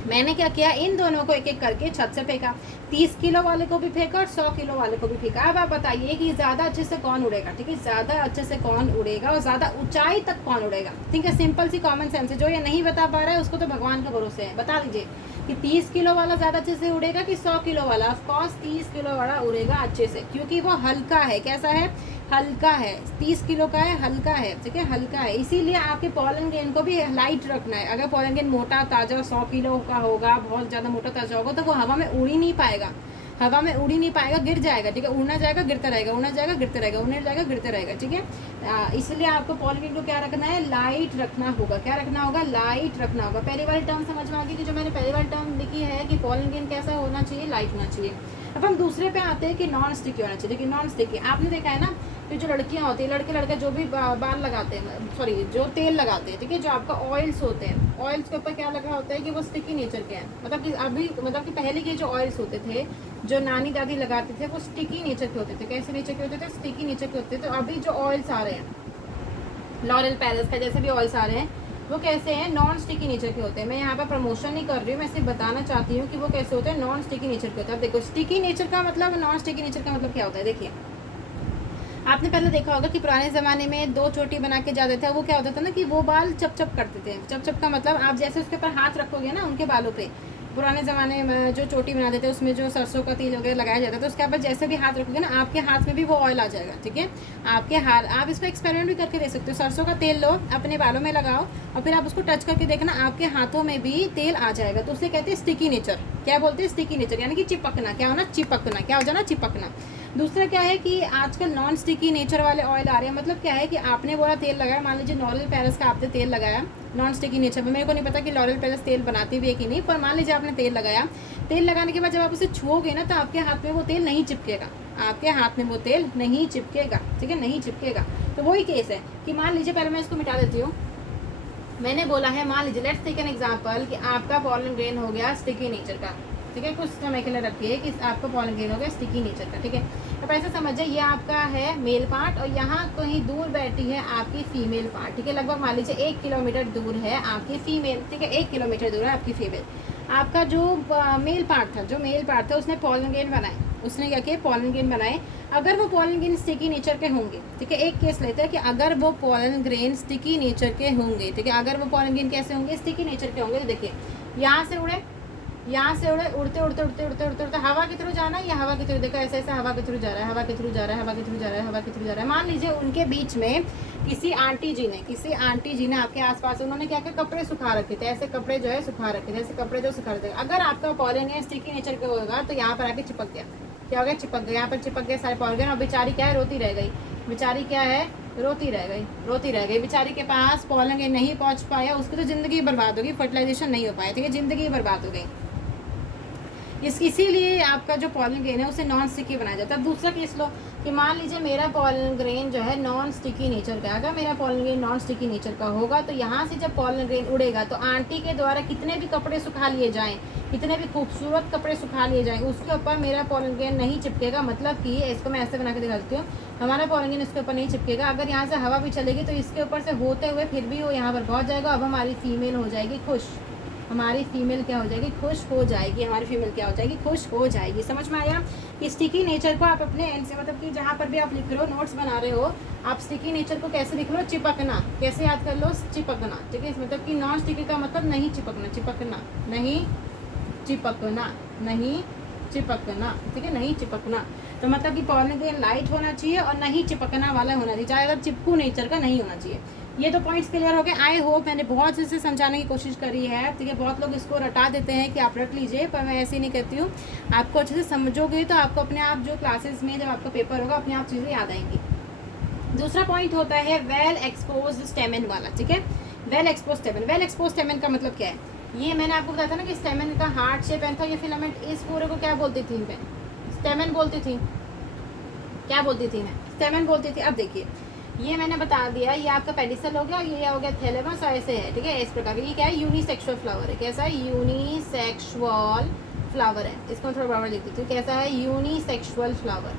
मैंने क्या किया, इन दोनों को एक एक करके छत से फेंका। 30 किलो वाले को भी फेंका और 100 किलो वाले को भी फेंका। अब आप बताइए कि ज़्यादा अच्छे से कौन उड़ेगा, ठीक है, ज़्यादा अच्छे से कौन उड़ेगा और ज़्यादा ऊंचाई तक कौन उड़ेगा? ठीक है, सिंपल सी कॉमन सेंस है। जो ये नहीं बता पा रहा है उसको तो भगवान के भरोसे है। बता दीजिए कि 30 किलो वाला ज़्यादा अच्छे से उड़ेगा कि 100 किलो वाला? ऑफकोर्स 30 किलो वाला उड़ेगा अच्छे से, क्योंकि वो हल्का है। कैसा है? हल्का है। 30 किलो का है, हल्का है, ठीक है, हल्का है। इसीलिए आपके पॉलन ग्रेन को भी लाइट रखना है। अगर पॉलन ग्रेन मोटा ताज़ा 100 किलो का होगा, बहुत ज़्यादा मोटा ताज़ा होगा, तो वो हवा में उड़ ही नहीं पाएगा, हवा में उड़ ही नहीं पाएगा, गिर जाएगा, ठीक है, उड़ना जाएगा गिरता रहेगा, उड़ना जाएगा गिरता रहेगा, उड़ने जाएगा गिरते रहेगा, ठीक है। इसलिए आपको पॉलन ग्रेन को क्या रखना है, लाइट रखना होगा। क्या रखना होगा? लाइट रखना होगा। पहली वाली टर्म समझ में आ गई कि जो मैंने पहली वाली टर्म लिखी है कि पॉलन ग्रेन कैसा होना चाहिए, लाइट होना चाहिए। अब हम दूसरे पे आते हैं कि नॉन स्टिकी होना चाहिए। देखिए नॉन स्टिकी आपने देखा है ना, कि जो लड़कियां होती है, लड़के लड़के जो भी बाल लगाते हैं, सॉरी जो तेल लगाते हैं, ठीक है, जो आपका ऑयल्स होते हैं, ऑयल्स के ऊपर क्या लगा होता है कि वो स्टिकी नेचर के हैं। मतलब कि अभी मतलब कि पहले के जो ऑयल्स होते थे, जो नानी दादी लगाते थे, वो स्टिकी नेचर के होते थे। कैसे नेचर के होते थे? स्टिकी नेचर के होते थे। तो अभी जो ऑयल्स आ रहे हैं, लॉरेल पैलेस का जैसे भी ऑयल्स आ रहे हैं, वो कैसे हैं? नॉन स्टिकी नेचर के होते हैं। मैं यहाँ पर प्रमोशन नहीं कर रही हूँ, मैं सिर्फ बताना चाहती हूँ कि वो कैसे होते हैं, नॉन स्टिकी नेचर के होते हैं। अब देखो स्टिकी नेचर का मतलब, नॉन स्टिकी नेचर का मतलब क्या होता है। देखिए आपने पहले देखा होगा कि पुराने ज़माने में 2 चोटी बना के जाते थे। वो क्या होता था ना कि वो बाल चप चप करते थे। चप चप का मतलब आप जैसे उसके ऊपर हाथ रखोगे ना उनके बालों पे, पुराने ज़माने में जो चोटी बनाते थे उसमें जो सरसों का तेल वगैरह लगाया जाता था, उसके ऊपर जैसे भी हाथ रखोगे ना आपके हाथ में भी वो ऑयल आ जाएगा, ठीक है। आपके हाथ, आप इसको एक्सपेरिमेंट भी करके देख सकते हो। सरसों का तेल लो, अपने बालों में लगाओ और फिर आप उसको टच करके देखना आपके हाथों में भी तेल आ जाएगा। तो उसे कहते हैं स्टिकी नेचर। क्या बोलते हैं? स्टिकी नेचर, यानी कि चिपकना। क्या होना? चिपकना। क्या हो जाना? चिपकना। दूसरा क्या है कि आजकल नॉन स्टिकी नेचर वाले ऑयल आ रहे हैं। मतलब क्या है कि आपने बोला तेल लगाया, मान लीजिए लॉरेल पैलेस का आपने तेल लगाया नॉन स्टिकी नेचर में। मेरे को नहीं पता कि लॉरेल पैलेस तेल बनाती भी है कि नहीं, पर मान लीजिए आपने तेल लगाया। तेल लगाने के बाद जब आप उसे छुओगे ना तो आपके हाथ में वो तेल नहीं चिपकेगा, आपके हाथ में वो तेल नहीं चिपकेगा, ठीक है, नहीं चिपकेगा। तो वही केस है कि मान लीजिए, पहले मैं इसको मिटा देती हूँ। मैंने बोला है, मान लीजिए लेट्स टेक एन एग्जांपल कि आपका पॉलन ग्रेन हो गया स्टिकी नेचर का, ठीक है, कुछ समय के लिए रखिए कि आपका पॉलन ग्रेन हो गया स्टिकी नेचर का, ठीक है। अब ऐसे समझिए ये आपका है मेल पार्ट और यहाँ कहीं दूर बैठी है आपकी फीमेल पार्ट, ठीक है। लगभग मान लीजिए 1 किलोमीटर दूर है आपकी फीमेल, ठीक है, 1 किलोमीटर दूर है आपकी फीमेल। आपका जो मेल पार्ट था, जो मेल पार्ट था, उसने पॉलन ग्रेन बनाए। उसने क्या किया? पॉलन ग्रेन बनाए। अगर वो पॉलन ग्रेन स्टिकी नेचर के होंगे, ठीक है, एक केस लेते हैं कि अगर वो पॉलन ग्रेन स्टिकी नेचर के होंगे, ठीक है, अगर वो पॉलन ग्रेन कैसे होंगे? स्टिकी नेचर के होंगे। तो देखिए यहाँ से उड़े, यहाँ से उड़े, उड़ते उड़ते उड़ते उड़ते उड़ते उड़ते हवा के थ्रू जाना है, या हवा के थ्रू, देखो ऐसे ऐसे हवा के थ्रू जा रहा है, हवा के थ्रू जा रहा है, हवा के थ्रू जा रहा है, हवा के थ्रू जा रहा है। मान लीजिए उनके बीच में किसी आंटी जी ने आपके आसपास उन्होंने क्या किया? कपड़े सुखा रखे थे। ऐसे कपड़े जो है सुखा रखे थे, ऐसे कपड़े जो सुखा रखे थे। अगर आपका पॉलन या स्टिकी नेचर का होगा तो यहाँ पर आके चिपक गया। क्या हो गया? चिपक गया। यहाँ पर चिपक गया सारे पॉलन, और बेचारी क्या है? रोती रह गई। बेचारी क्या है? रोती रह गई, रोती रह गई। बेचारी के पास पॉलन नहीं पहुँच पाया, उसकी तो ज़िंदगी बर्बाद होगी, फर्टिलाइजेशन नहीं हो पाया, ठीक है, ज़िंदगी बर्बाद हो गई। इसीलिए आपका जो पॉलन ग्रेन है उसे नॉन स्टिकी बनाया जाता है। अब दूसरा केस लो कि मान लीजिए मेरा पॉलन ग्रेन जो है नॉन स्टिकी नेचर का है। अगर मेरा pollen grain non sticky nature का होगा तो यहाँ से जब पॉलन ग्रेन उड़ेगा तो आंटी के द्वारा कितने भी कपड़े सुखा लिए जाएँ, कितने भी खूबसूरत कपड़े सुखा लिए जाएँ, उसके ऊपर मेरा पॉलन ग्रेन नहीं चिपकेगा। मतलब कि इसको मैं ऐसे बना के दिखा देती हूँ, हमारा पॉलन ग्रेन इसके ऊपर नहीं चिपकेगा। अगर यहाँ से हवा भी चलेगी तो इसके ऊपर से होते हुए फिर भी वो यहाँ पर पहुँच जाएगा। अब हमारी फीमेल हो जाएगी खुश, हमारी फीमेल क्या हो जाएगी, खुश हो जाएगी। हमारी फीमेल क्या हो जाएगी, खुश हो जाएगी। समझ में आया कि स्टिकी नेचर को आप अपने एंड से, मतलब कि जहाँ पर भी आप लिख रहे हो, नोट्स बना रहे हो, आप स्टिकी नेचर को कैसे लिख लो, चिपकना। कैसे याद कर लो, चिपकना। ठीक है, मतलब कि नॉन स्टिकी का मतलब नहीं चिपकना, चिपकना नहीं, चिपकना नहीं, चिपकना। ठीक है, नहीं चिपकना। तो मतलब कि पॉलन ग्रेन लाइट होना चाहिए और नहीं चिपकना वाला होना चाहिए, ज़्यादा चिपकू नेचर का नहीं होना चाहिए। ये तो पॉइंट्स क्लियर हो गए। आई होप मैंने बहुत से समझाने की कोशिश करी है। ठीक है, बहुत लोग इसको रटा देते हैं कि आप रट लीजिए, पर मैं ऐसे ही नहीं कहती हूँ। आपको अच्छे से समझोगे तो आपको अपने आप जो क्लासेस में जब आपका पेपर होगा अपने आप चीज़ें याद आएंगी। दूसरा पॉइंट होता है वेल एक्सपोज स्टेमन वाला। ठीक है, वेल एक्सपोज स्टेमन। वेल एक्सपोज स्टेमन का मतलब क्या है, ये मैंने आपको बताया था ना कि स्टेमन का हार्ट शेप था, ये फिलामेंट, इस पूरे को क्या बोलती थी मैं, स्टेमन बोलती थी। क्या बोलती थी मैं, स्टेमन बोलती थी। अब देखिए, ये मैंने बता दिया, ये आपका पेडिसल हो गया, ये हो गया थैलेमस, ऐसे है। ठीक है, इस प्रकार ये क्या है, यूनिसेक्सुअल फ्लावर है। कैसा है, यूनिसेक्सुअल फ्लावर है। इसको थोड़ा बराबर लिख देती हूँ, कैसा है, यूनिसेक्सुअल फ्लावर,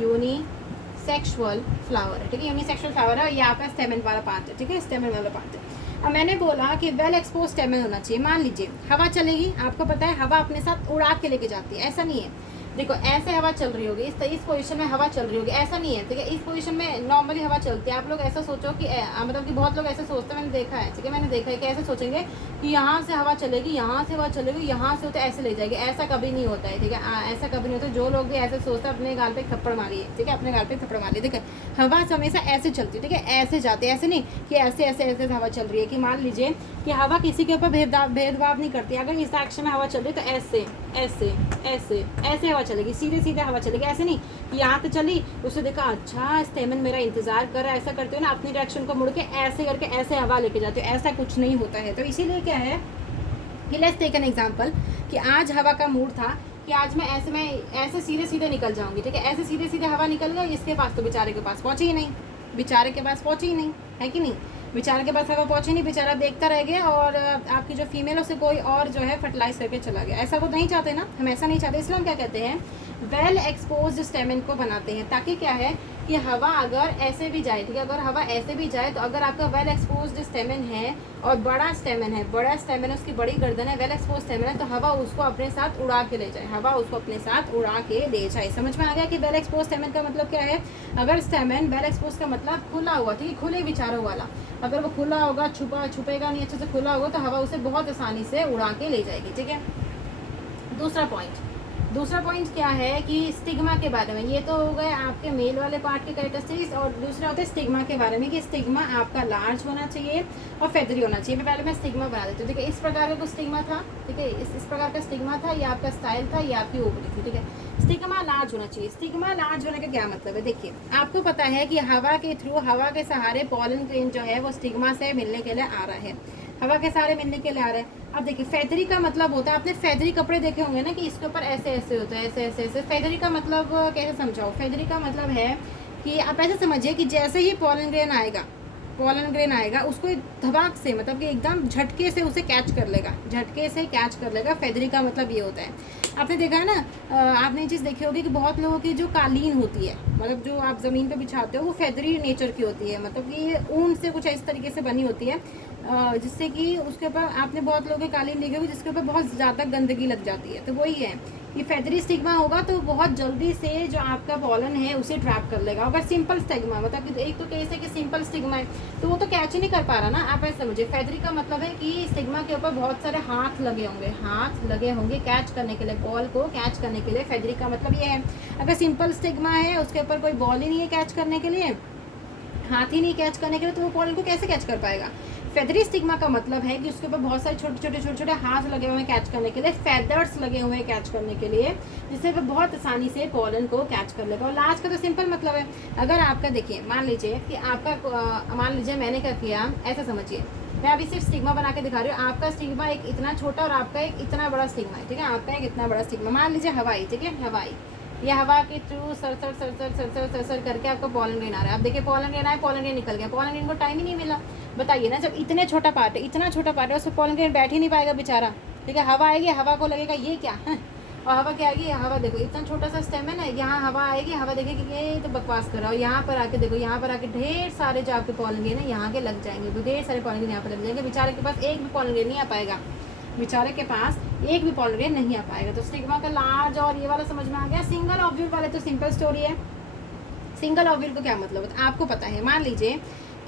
यूनिसेक्सुअल फ्लावर है। ठीक है, यूनिसेक्सुअल फ्लावर है, ये आपका स्टेमन वाला पार्ट है। ठीक है, स्टेमन वाला पार्ट है। अब मैंने बोला कि वेल एक्सपोज स्टेमन होना चाहिए। मान लीजिए हवा चलेगी, आपको पता है हवा अपने साथ उड़ा के लेके जाती है, ऐसा नहीं है। देखो ऐसे हवा चल रही होगी, इस पोजीशन में हवा चल रही होगी, ऐसा नहीं है। ठीक है, इस पोजीशन में नॉर्मली हवा चलती है। आप लोग ऐसा सोचो कि मतलब कि बहुत लोग ऐसे सोचते हैं, मैंने देखा है। ठीक है, मैंने देखा है कि ऐसे सोचेंगे कि यहाँ से हवा चलेगी, यहाँ से हवा चलेगी, यहाँ से होते ऐसे ले जाएगी। ऐसा कभी नहीं होता है। ठीक है, ऐसा कभी नहीं होता। जो लोग भी ऐसे सोचते हैं अपने गाल पे थप्पड़ मारिए। ठीक है, अपने गाल पे थप्पड़ मारिए। ठीक है, हवा हमेशा ऐसे चलती है। ठीक है, ऐसे जाते, ऐसे नहीं कि ऐसे ऐसे ऐसे हवा चल रही है। कि मान लीजिए कि हवा किसी के ऊपर भेदभाव नहीं करती। अगर इस एक्शन में हवा चल रही है तो ऐसे ऐसे ऐसे ऐसे हवा चलेगी, सीधे सीधे हवा चलेगी। ऐसे नहीं कि यहाँ तो चली, उसने देखा अच्छा स्टेमन मेरा इंतजार कर रहा है, ऐसा करते हो ना, अपनी डायरेक्शन को मुड़ के ऐसे करके ऐसे हवा लेके जाते हो। ऐसा कुछ नहीं होता है। तो इसीलिए क्या है कि लेट्स टेक एन एग्जांपल कि आज हवा का मूड था कि आज मैं ऐसे सीधे सीधे निकल जाऊंगी। ठीक है, ऐसे सीधे सीधे हवा निकल गई, इसके पास तो बेचारे के पास पहुंची ही नहीं, बेचारे के पास पहुंची ही नहीं, है कि नहीं। बेचारे के पास हवा पहुंची नहीं, बेचारा देखता रह गया और आपकी जो फीमेल से कोई और जो है फर्टिलाइज करके चला गया। ऐसा वो नहीं चाहते ना, हम ऐसा नहीं चाहते। इसलिए हम क्या कहते हैं, वेल एक्सपोज्ड स्टेमन को बनाते हैं, ताकि क्या है कि हवा अगर ऐसे भी जाए, ठीक है, अगर हवा ऐसे भी जाए तो अगर आपका वेल एक्सपोज्ड स्टेमन है और बड़ा स्टेमन है, उसकी बड़ी गर्दन है, वेल एक्सपोज्ड स्टेमन है, तो हवा उसको अपने साथ उड़ा के ले जाए, हवा उसको अपने साथ उड़ा के ले जाए। समझ में आ गया कि वेल एक्सपोज्ड स्टेमन का मतलब क्या है। अगर स्टेमन वेल एक्सपोज्ड का मतलब खुला हुआ, ठीक है, खुले विचारों वाला, अगर वो खुला होगा, छुपेगा नहीं, अच्छे से खुला होगा, तो हवा उसे बहुत आसानी से उड़ा के ले जाएगी। ठीक है, दूसरा पॉइंट क्या है कि स्टिग्मा के बारे में। ये तो हो गए आपके मेल वाले पार्ट के कैरेक्टरिस्टिक्स, और दूसरा होता है स्टिग्मा के बारे में कि स्टिग्मा आपका लार्ज होना चाहिए और फेदरी होना चाहिए। पहले मैं स्टिग्मा बना देती हूँ। ठीक है, इस प्रकार का कुछ स्टिग्मा था। ठीक है, इस प्रकार का स्टिग्मा था, ये आपका स्टाइल था, ये आपकी ओवरी थी। ठीक है, स्टिग्मा लार्ज होना चाहिए। स्टिग्मा लार्ज होने का क्या मतलब है, देखिए आपको पता है कि हवा के थ्रू, हवा के सहारे पॉलन ग्रेन जो है वो स्टिग्मा से मिलने के लिए आ रहा है, हवा के सहारे मिलने के लिए आ रहा है। अब देखिए फेदरी का मतलब होता है, आपने फेदरी कपड़े देखे होंगे ना कि इसके ऊपर ऐसे ऐसे होता है, ऐसे ऐसे ऐसे। फेदरी का मतलब कैसे समझाओ, फेदरी का मतलब है कि आप ऐसे समझिए कि जैसे ही पॉलन ग्रेन आएगा उसको धमाक से, मतलब कि एकदम झटके से उसे कैच कर लेगा, फेदरी का मतलब ये होता है। आपने देखा है ना, आपने ये चीज़ देखी होगी कि बहुत लोगों की जो कालीन होती है, मतलब जो आप ज़मीन पे बिछाते हो, वो फेदरी नेचर की होती है, मतलब कि ऊन से कुछ इस तरीके से बनी होती है, जिससे कि उसके ऊपर आपने बहुत लोगों की कालीन देखी होगी जिसके ऊपर बहुत ज़्यादा गंदगी लग जाती है। तो वही है कि फेदरी स्टिग्मा होगा तो बहुत जल्दी से जो आपका पॉलन है उसे ट्रैप कर लेगा। अगर सिंपल स्टिग्मा, मतलब कि एक तो केस है कि सिंपल स्टिग्मा है तो वो तो कैच ही नहीं कर पा रहा ना। आप ऐसे समझिए, फेदरी का मतलब है कि स्टिग्मा के ऊपर बहुत सारे हाथ लगे होंगे कैच करने के लिए, बॉल को कैच करने के लिए। फेदरी का मतलब ये है। अगर सिंपल स्टिग्मा है, उसके ऊपर कोई बॉल ही नहीं है कैच करने के लिए, हाथ ही नहीं कैच करने के लिए, तो वो पॉलन को कैसे कैच कर पाएगा। फेदरी स्टिग्मा का मतलब है कि उसके ऊपर बहुत सारे छोटे छोटे हाथ लगे हुए हैं कैच करने के लिए, फेदर्स लगे हुए हैं कैच करने के लिए, जिससे वह बहुत आसानी से पॉलन को कैच कर लेगा। और लास्ट का तो सिंपल मतलब है, अगर आपका देखिए मान लीजिए कि आपका मान लीजिए मैंने क्या किया, ऐसा समझिए मैं अभी सिर्फ स्टिग्मा बना के दिखा रही हूँ। आपका स्टिग्मा एक इतना छोटा और आपका एक इतना बड़ा स्टिग्मा है, ठीक है। आपका एक इतना बड़ा स्टिग्मा, मान लीजिए हवाई, ठीक है, हवाई, ये हवा के थ्रू सर करके आपको पॉलन ग्रेन आ रहा है। अब देखिए पॉलन ग्रेन आया, पॉलन ग्रेन निकल गया, पॉलन ग्रेन को टाइम ही नहीं मिला। बताइए ना, जब इतने छोटा पार्ट है, इतना छोटा पार्ट है, उसमें पॉलन ग्रेन बैठ ही नहीं पाएगा बेचारा, ठीक है। हवा आएगी, हवा को लगेगा ये क्या है, और हवा क्या आएगी, हवा देखो इतना छोटा सा स्टेम है ना, यहाँ हवा आएगी, हवा देखेगी ये तो बकवास कर रहा है, यहाँ पर आके देखो, यहाँ पर आके ढेर सारे जो आपके पॉलन ग्रेन है यहाँ के लग जाएंगे, तो ढेर सारे पॉलन ग्रेन यहाँ पर लग जाएंगे, बेचारे के पास एक भी पॉलन ग्रेन नहीं आ पाएगा, बेचारे के पास एक भी पॉलन ग्रेन नहीं आ पाएगा। तो स्टिग्मा का लार्ज और ये वाला समझ में आ गया। सिंगल ओव्यूल वाले तो सिंपल स्टोरी है। सिंगल ओव्यूल को क्या मतलब है आपको पता है। मान लीजिए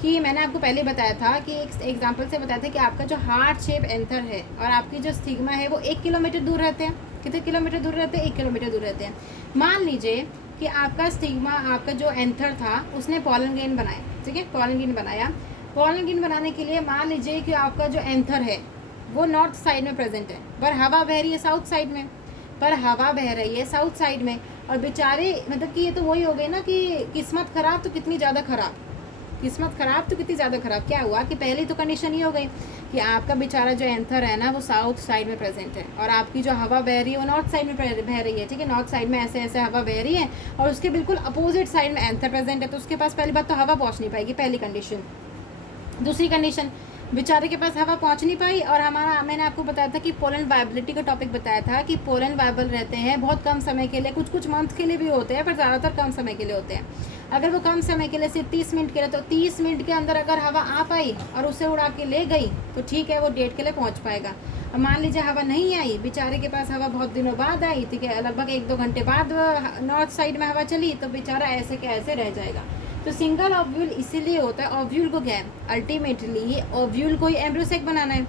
कि मैंने आपको पहले बताया था कि एक एग्जांपल से बताया था कि आपका जो हार्ट शेप एंथर है और आपकी जो स्टिग्मा है वो 1 किलोमीटर दूर रहते हैं। कितने किलोमीटर दूर रहते हैं, 1 किलोमीटर दूर रहते हैं। मान लीजिए कि आपका स्टिग्मा, आपका जो एंथर था उसने पॉलन ग्रेन बनाया, ठीक है, पॉलन ग्रेन बनाया। पॉलन ग्रेन बनाने के लिए मान लीजिए कि आपका जो एंथर है वो नॉर्थ साइड में प्रेजेंट है, पर हवा बह रही है साउथ साइड में, पर हवा बह रही है साउथ साइड में, और बेचारे मतलब कि ये तो वही हो गई ना कि किस्मत खराब तो कितनी ज़्यादा खराब, किस्मत खराब तो कितनी ज़्यादा खराब। क्या हुआ कि पहली तो कंडीशन ये हो गई कि आपका बेचारा जो एंथर है ना वो साउथ साइड में प्रेजेंट है, और आपकी जो हवा बह रही है वो नॉर्थ साइड में बह रही है, ठीक है। नॉर्थ साइड में ऐसे ऐसे हवा बह रही है और उसके बिल्कुल अपोजिट साइड में एंथर प्रेजेंट है, तो उसके पास पहली बात तो हवा पहुँच नहीं पाएगी, पहली कंडीशन। दूसरी कंडीशन, बेचारे के पास हवा पहुंच नहीं पाई, और हमारा मैंने आपको बताया था कि पोलन वायबिलिटी का टॉपिक बताया था कि पोलन वायबल रहते हैं बहुत कम समय के लिए, कुछ कुछ मंथ के लिए भी होते हैं पर ज़्यादातर कम समय के लिए होते हैं। अगर वो कम समय के लिए सिर्फ 30 मिनट के लिए, तो 30 मिनट के अंदर अगर हवा आ पाई और उसे उड़ा के ले गई तो ठीक है, वो डेट के लिए पहुँच पाएगा। अब मान लीजिए हवा नहीं आई, बेचारे के पास हवा बहुत दिनों बाद आई, ठीक है, लगभग 1-2 घंटे बाद नॉर्थ साइड में हवा चली, तो बेचारा ऐसे के ऐसे रह जाएगा। तो सिंगल ओव्यूल इसीलिए होता है। ओव्यूल को क्या है, अल्टीमेटली ओव्यूल को ही एम्ब्रियो सैक बनाना है,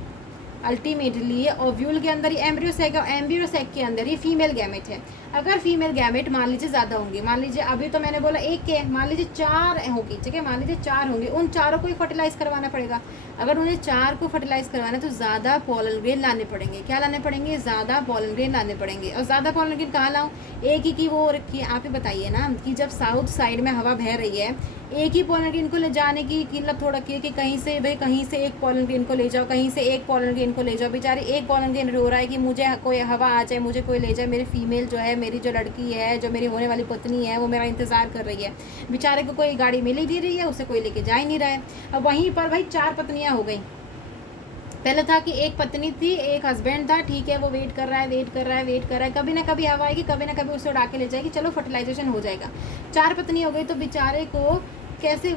अल्टीमेटली ओव्यूल के अंदर ही एम्ब्रियो सैक है, एम्ब्रियो सैक के अंदर ही फीमेल गैमेट है। अगर फीमेल गैमेट मान लीजिए ज़्यादा होंगे, मान लीजिए अभी तो मैंने बोला 1 के, मान लीजिए 4 होगी, ठीक है, मान लीजिए 4 होंगे, उन चारों को ही फर्टिलाइज करवाना पड़ेगा। अगर उन्हें 4 को फर्टिलाइज करवाना है तो ज़्यादा पॉलन ग्रेन लाने पड़ेंगे। क्या लाने पड़ेंगे, ज़्यादा पॉलन ग्रेन लाने पड़ेंगे। और ज़्यादा पॉलन ग्रेन कहाँ लाऊँ, एक ही की वो रखी, आप ही बताइए ना कि जब साउथ साइड में हवा बह रही है, एक ही पॉलन ग्रेन को ले जाने की किल्लत थोड़ा की है कि कहीं से भाई कहीं से एक पॉलन ग्रेन को ले जाओ, कहीं से एक पॉलन ग्रेन को ले जाओ। बेचारी एक पॉलन ग्रेन रो रहा है कि मुझे कोई हवा आ जाए, मुझे कोई ले जाए, मेरी फीमेल जो है, मेरी जो लड़की है, जो मेरी होने वाली पत्नी है, वो मेरा इंतज़ार कर रही है। बेचारे को कोई गाड़ी मिल ही नहीं रही है, उसे कोई लेके जा ही नहीं रहा है। अब वहीं पर भाई 4 पत्नियाँ हो गई। पहले था कि एक पत्नी थी, एक हस्बैंड था, ठीक है, वो वेट कर रहा है, कभी ना कभी हवा आएगी, कभी ना कभी उसे उड़ा के ले जाएगी, चलो फर्टिलाइजेशन हो जाएगा। 4 पत्नी हो गई, तो बेचारे को कैसे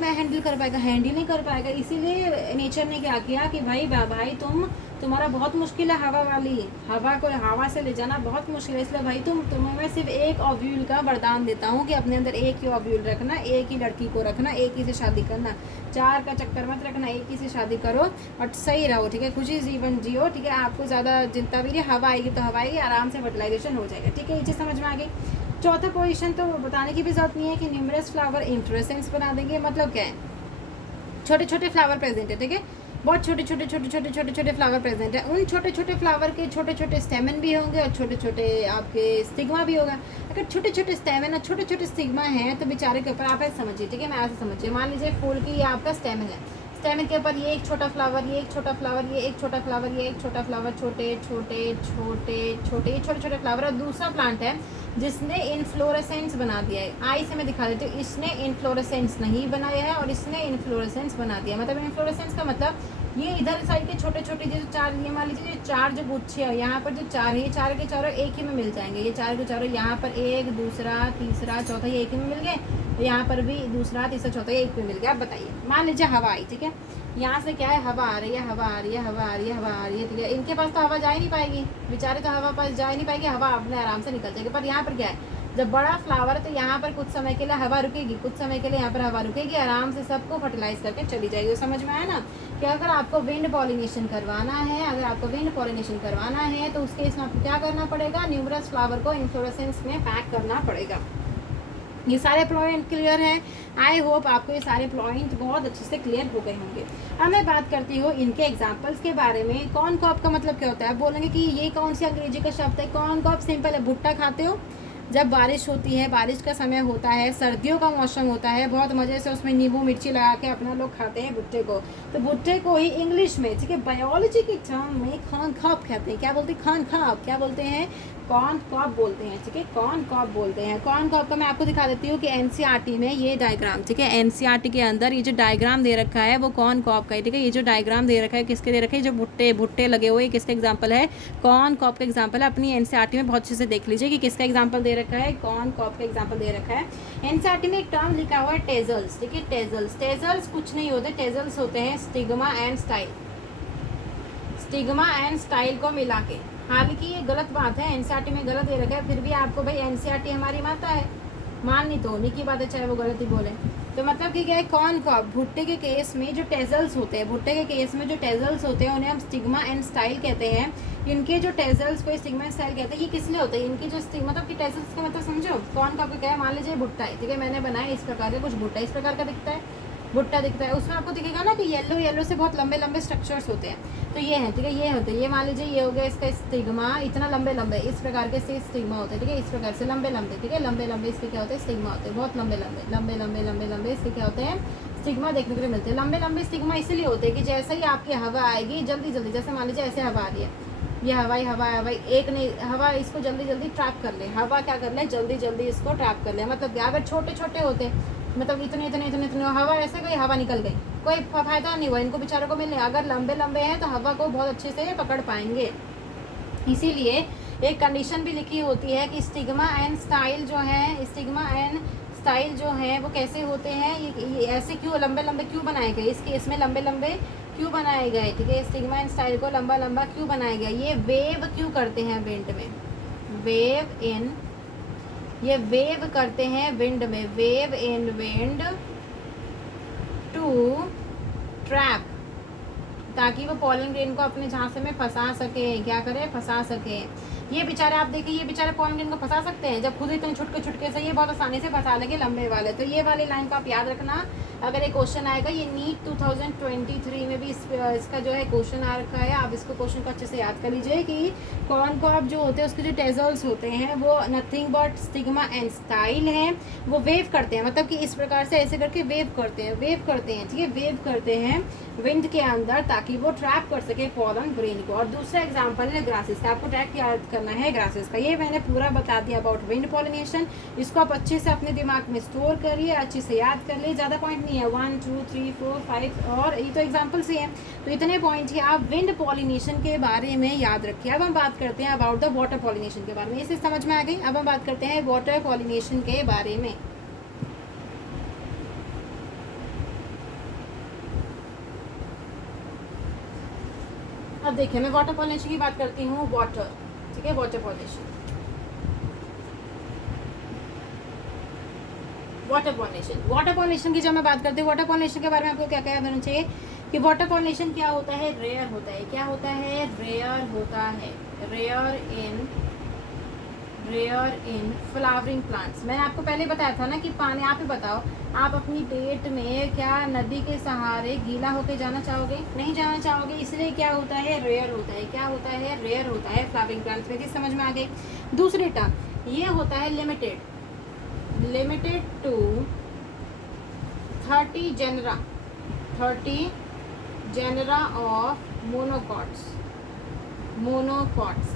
मैं हैंडल कर पाएगा, हैंडल नहीं कर पाएगा। इसीलिए नेचर ने क्या किया कि भाई तुम्हारा बहुत मुश्किल है, हवा वाली हवा को हवा से ले जाना बहुत मुश्किल है, इसलिए भाई तुम्हें मैं सिर्फ एक ओव्यूल का वरदान देता हूँ कि अपने अंदर एक ही ओव्यूल रखना, एक ही लड़की को रखना, एक ही से शादी करना, 4 का चक्कर मत रखना, एक ही से शादी करो और सही रहो, ठीक है, खुशी जीवन जियो, ठीक है। आपको ज़्यादा चिंता भी नहीं, हवा आएगी तो हवा आएगी, आराम से फर्टिलाइजेशन हो जाएगा, ठीक है। ये चीज़ समझ में आ गई। चौथा पोजीशन तो बताने की भी जरूरत नहीं है कि न्यूमरस फ्लावर इन्फ्लोरेसेंस बना देंगे। मतलब क्या है, छोटे छोटे फ्लावर प्रेजेंट है, ठीक है, बहुत छोटे फ्लावर प्रेजेंट है। उन छोटे छोटे फ्लावर के छोटे छोटे स्टेमन भी होंगे और छोटे छोटे आपके स्टिग्मा भी होगा। अगर छोटे छोटे स्टेमन और छोटे छोटे स्टिग्मा हैं तो बेचारे के ऊपर आप ऐसे समझिए, ठीक है, मैं ऐसे समझिए, मान लीजिए फूल की ये आपका स्टेमन है, स्टेमन के ऊपर ये एक छोटा फ्लावर, ये एक छोटा फ्लावर, ये एक छोटा फ्लावर, ये एक छोटा फ्लावर, छोटे छोटे छोटे छोटे फ्लावर। और दूसरा प्लांट है जिसने इनफ्लोरेसेंस बना दिया है। आई से मैं दिखा देती हूँ, इसने इनफ्लोरेसेंस नहीं बनाया है और इसने इनफ्लोरेसेंस बना दिया। मतलब इनफ्लोरेसेंस का मतलब ये इधर साइड के छोटे छोटे जो 4, ये मान लीजिए 4 जो गुच्छे है, यहाँ पर जो 4 है, ये 4 के चारों एक ही में मिल जाएंगे। ये 4 के चारों यहाँ पर एक, दूसरा, तीसरा, चौथा, ये एक ही में मिल गए। यहाँ पर भी दूसरा, तीसरा, चौथा, ये एक में मिल गया। आप बताइए, मान लीजिए हवा आई, ठीक है, यहाँ से क्या है, हवा आ रही है, हवा आ रही है, हवा आ रही है, हवा आ रही है, ठीक है। इनके पास तो हवा जा ही नहीं पाएगी, बेचारे तो हवा पास जा ही नहीं पाएगी, हवा अपने आराम से निकल जाएगी। पर यहाँ पर क्या है, जब बड़ा फ्लावर तो यहाँ पर कुछ समय के लिए हवा रुकेगी, कुछ समय के लिए यहाँ पर हवा रुकेगी, आराम से सबको फर्टिलाइज करके चली जाएगी। समझ में आया ना कि अगर आपको विंड पॉलिनेशन करवाना है, तो उसके इसमें आपको क्या करना पड़ेगा, न्यूमरस फ्लावर को इन्फ्लोरेसेंस में पैक करना पड़ेगा। ये सारे पॉइंट क्लियर है। आई होप आपको ये सारे पॉइंट बहुत अच्छे से क्लियर हो गए होंगे। अब मैं बात करती हूँ इनके एग्जांपल्स के बारे में। कॉर्न कॉब का मतलब क्या होता है, बोलेंगे कि ये कौन सी अंग्रेजी का शब्द है। कॉर्न कॉब सिंपल है, भुट्टा खाते हो, जब बारिश होती है, बारिश का समय होता है, सर्दियों का मौसम होता है, बहुत मज़े से उसमें नींबू मिर्ची लगा के अपना लोग खाते हैं भुट्टे को। तो भुट्टे को ही इंग्लिश में, ठीक है, बायोलॉजी की टर्म में कॉर्न कॉब कहते हैं। क्या बोलते हैं? Corn cob. क्या बोलते हैं? कॉर्न कॉब बोलते हैं, ठीक है, कॉर्न कॉब बोलते हैं। कॉर्न कॉब का मैं आपको दिखा देती हूँ कि एनसीईआरटी में ये डायग्राम, ठीक है, एनसीईआरटी के अंदर ये जो डायग्राम दे रखा है वो कॉर्न कॉब का है, ठीक है। ये जो डायग्राम दे रखा है किसके दे रखा है? जो भुट्टे भुट्टे लगे हुए किसका एग्जाम्पल है? कॉर्न कॉब का एग्जाम्पल है। अपनी एनसीईआरटी में बहुत अच्छे से देख लीजिए कि किसका एग्जाम्पल दे रखा है? कॉर्न कॉब का एग्जाम्पल दे रखा है। एनसीईआरटी में एक टर्म लिखा हुआ है टेजल्स, ठीक है, टेजल्स। टेजल्स कुछ नहीं होते, टेजल्स होते हैं stigma and style, stigma and style को मिला के। हालांकि ये गलत बात है, एनसीईआरटी में गलत दे रखा है, फिर भी आपको भाई एनसीईआरटी हमारी माता है, माननी तो होने की बात है, चाहे वो गलत ही बोले। तो मतलब कि क्या है? कॉर्न कॉब भुट्टे के केस में जो टेजल्स होते हैं, भुट्टे के केस में जो टेजल्स होते हैं उन्हें हम स्टिग्मा एंड स्टाइल कहते हैं। इनके जो टेजल्स को स्टिग्मा एंड स्टाइल कहते हैं। ये किस लिए होते हैं? इनकी जो मतलब कि टेजल्स का मतलब समझो। कॉर्न कॉब का क्या है? मान लीजिए भुट्टा है, ठीक है, मैंने बनाया इस प्रकार का कुछ भुट्टा, इस प्रकार का दिखता है, भुट्टा दिखता है, उसमें आपको दिखेगा ना कि येलो येलो से बहुत लंबे लंबे स्ट्रक्चर्स होते हैं। तो ये है, ठीक है, ये होते हैं। ये मान लीजिए ये हो गया इसका स्टिग्मा, इतना लंबे लंबे इस प्रकार के से स्टिग्मा होते हैं, ठीक है, इस प्रकार से लंबे लंबे, ठीक है, लंबे लंबे इसके क्या होते हैं? स्टिग्मा होते हैं, बहुत लंबे लंबे लंबे लंबे लंबे लंबे इसके क्या होते हैं? स्टिग्मा देखने के लिए मिलते हैं। लंबे लंबे स्टिग्मा इसलिए होते हैं कि जैसे ही आपकी हवा आएगी जल्दी जल्दी, जैसे मान लीजिए ऐसे हवा आ रही है, ये हवाई हवा हवाई एक नहीं, हवा इसको जल्दी जल्दी ट्रैप कर ले, हवा क्या कर ले? जल्दी जल्दी इसको ट्रैप कर ले। मतलब अगर छोटे छोटे होते, मतलब इतने इतने इतने इतने हवा ऐसे गई, हवा निकल गई, कोई फायदा नहीं हुआ इनको बेचारों को मिलने। अगर लंबे लंबे हैं तो हवा को बहुत अच्छे से पकड़ पाएंगे। इसीलिए एक कंडीशन भी लिखी होती है कि स्टिग्मा एंड स्टाइल जो है, स्टिग्मा एंड स्टाइल जो है वो कैसे होते हैं, ये ऐसे क्यों लंबे लंबे क्यों बनाए गए, इसके इसमें लंबे लंबे क्यों बनाए गए, ठीक है, स्टिग्मा एंड स्टाइल को लंबा लंबा क्यों बनाया गया? ये वेव क्यों करते हैं विंड में? वेव इन, ये वेव करते हैं विंड में, wave in wind to trap, ताकि वो पॉलन ग्रेन को अपने झांसे में फंसा सके। क्या करे? फंसा सके। ये बेचारे आप देखिए, ये बेचारे पॉलन ग्रेन को फंसा सकते हैं जब खुद इतने छुटके छुटके से ये बहुत आसानी से फंसा लेंगे लंबे वाले। तो ये वाली लाइन को आप याद रखना, अगर एक क्वेश्चन आएगा, ये नीट 2023 में भी इसका जो है क्वेश्चन आ रखा है। आप इसको क्वेश्चन को अच्छे से याद कर लीजिए कि कॉर्न कॉब जो होते हैं उसके जो टेजल्स होते हैं वो nothing but stigma and style हैं। वो वेव करते हैं, मतलब कि इस प्रकार से ऐसे करके वेव करते हैं, वेव करते हैं, ठीक है, वेव करते हैं विंड के अंदर ताकि वो ट्रैप कर सके पॉलन ग्रेन को। और दूसरा एग्जाम्पल है ग्रासेस का, आपको ट्रैक याद करना है ग्रासेस का। ये मैंने पूरा बता दिया अबाउट विंड पॉलिनेशन। इसको आप अच्छे से अपने दिमाग में स्टोर करिए, अच्छे से याद कर लिए, ज़्यादा पॉइंट नहीं है, 1 2 3 4 5 और ये तो एग्जाम्पल्स ही हैं। तो इतने पॉइंट ही आप विंड पॉलिनेशन के बारे में याद रखिए। अब हम बात करते हैं अबाउट द वाटर पॉलिनेशन के बारे में। इसे समझ में आ गई? अब हम बात करते हैं वाटर पॉलिनेशन के बारे में। अब देखिए, मैं वाटर पॉलिनेशन की बात करती हूँ, वाटर, ठीक है, water pollination, water pollination, water pollination की जब मैं बात करती हूँ, वाटर पॉलिनेशन के बारे में आपको क्या क्या याद होना चाहिए कि वाटर पॉलिनेशन क्या होता है? रेयर होता है। क्या होता है? रेयर होता है। Rare in flowering plants. मैंने आपको पहले बताया था ना कि पानी, आप ही बताओ, आप अपनी डेट में क्या नदी के सहारे गीला होके जाना चाहोगे? नहीं जाना चाहोगे। इसलिए क्या होता है? रेयर होता है। क्या होता है? रेयर होता है फ्लावरिंग प्लांट्स में। समझ में आ गई? दूसरी टर्म ये होता है limited, limited to 30 genera of monocots,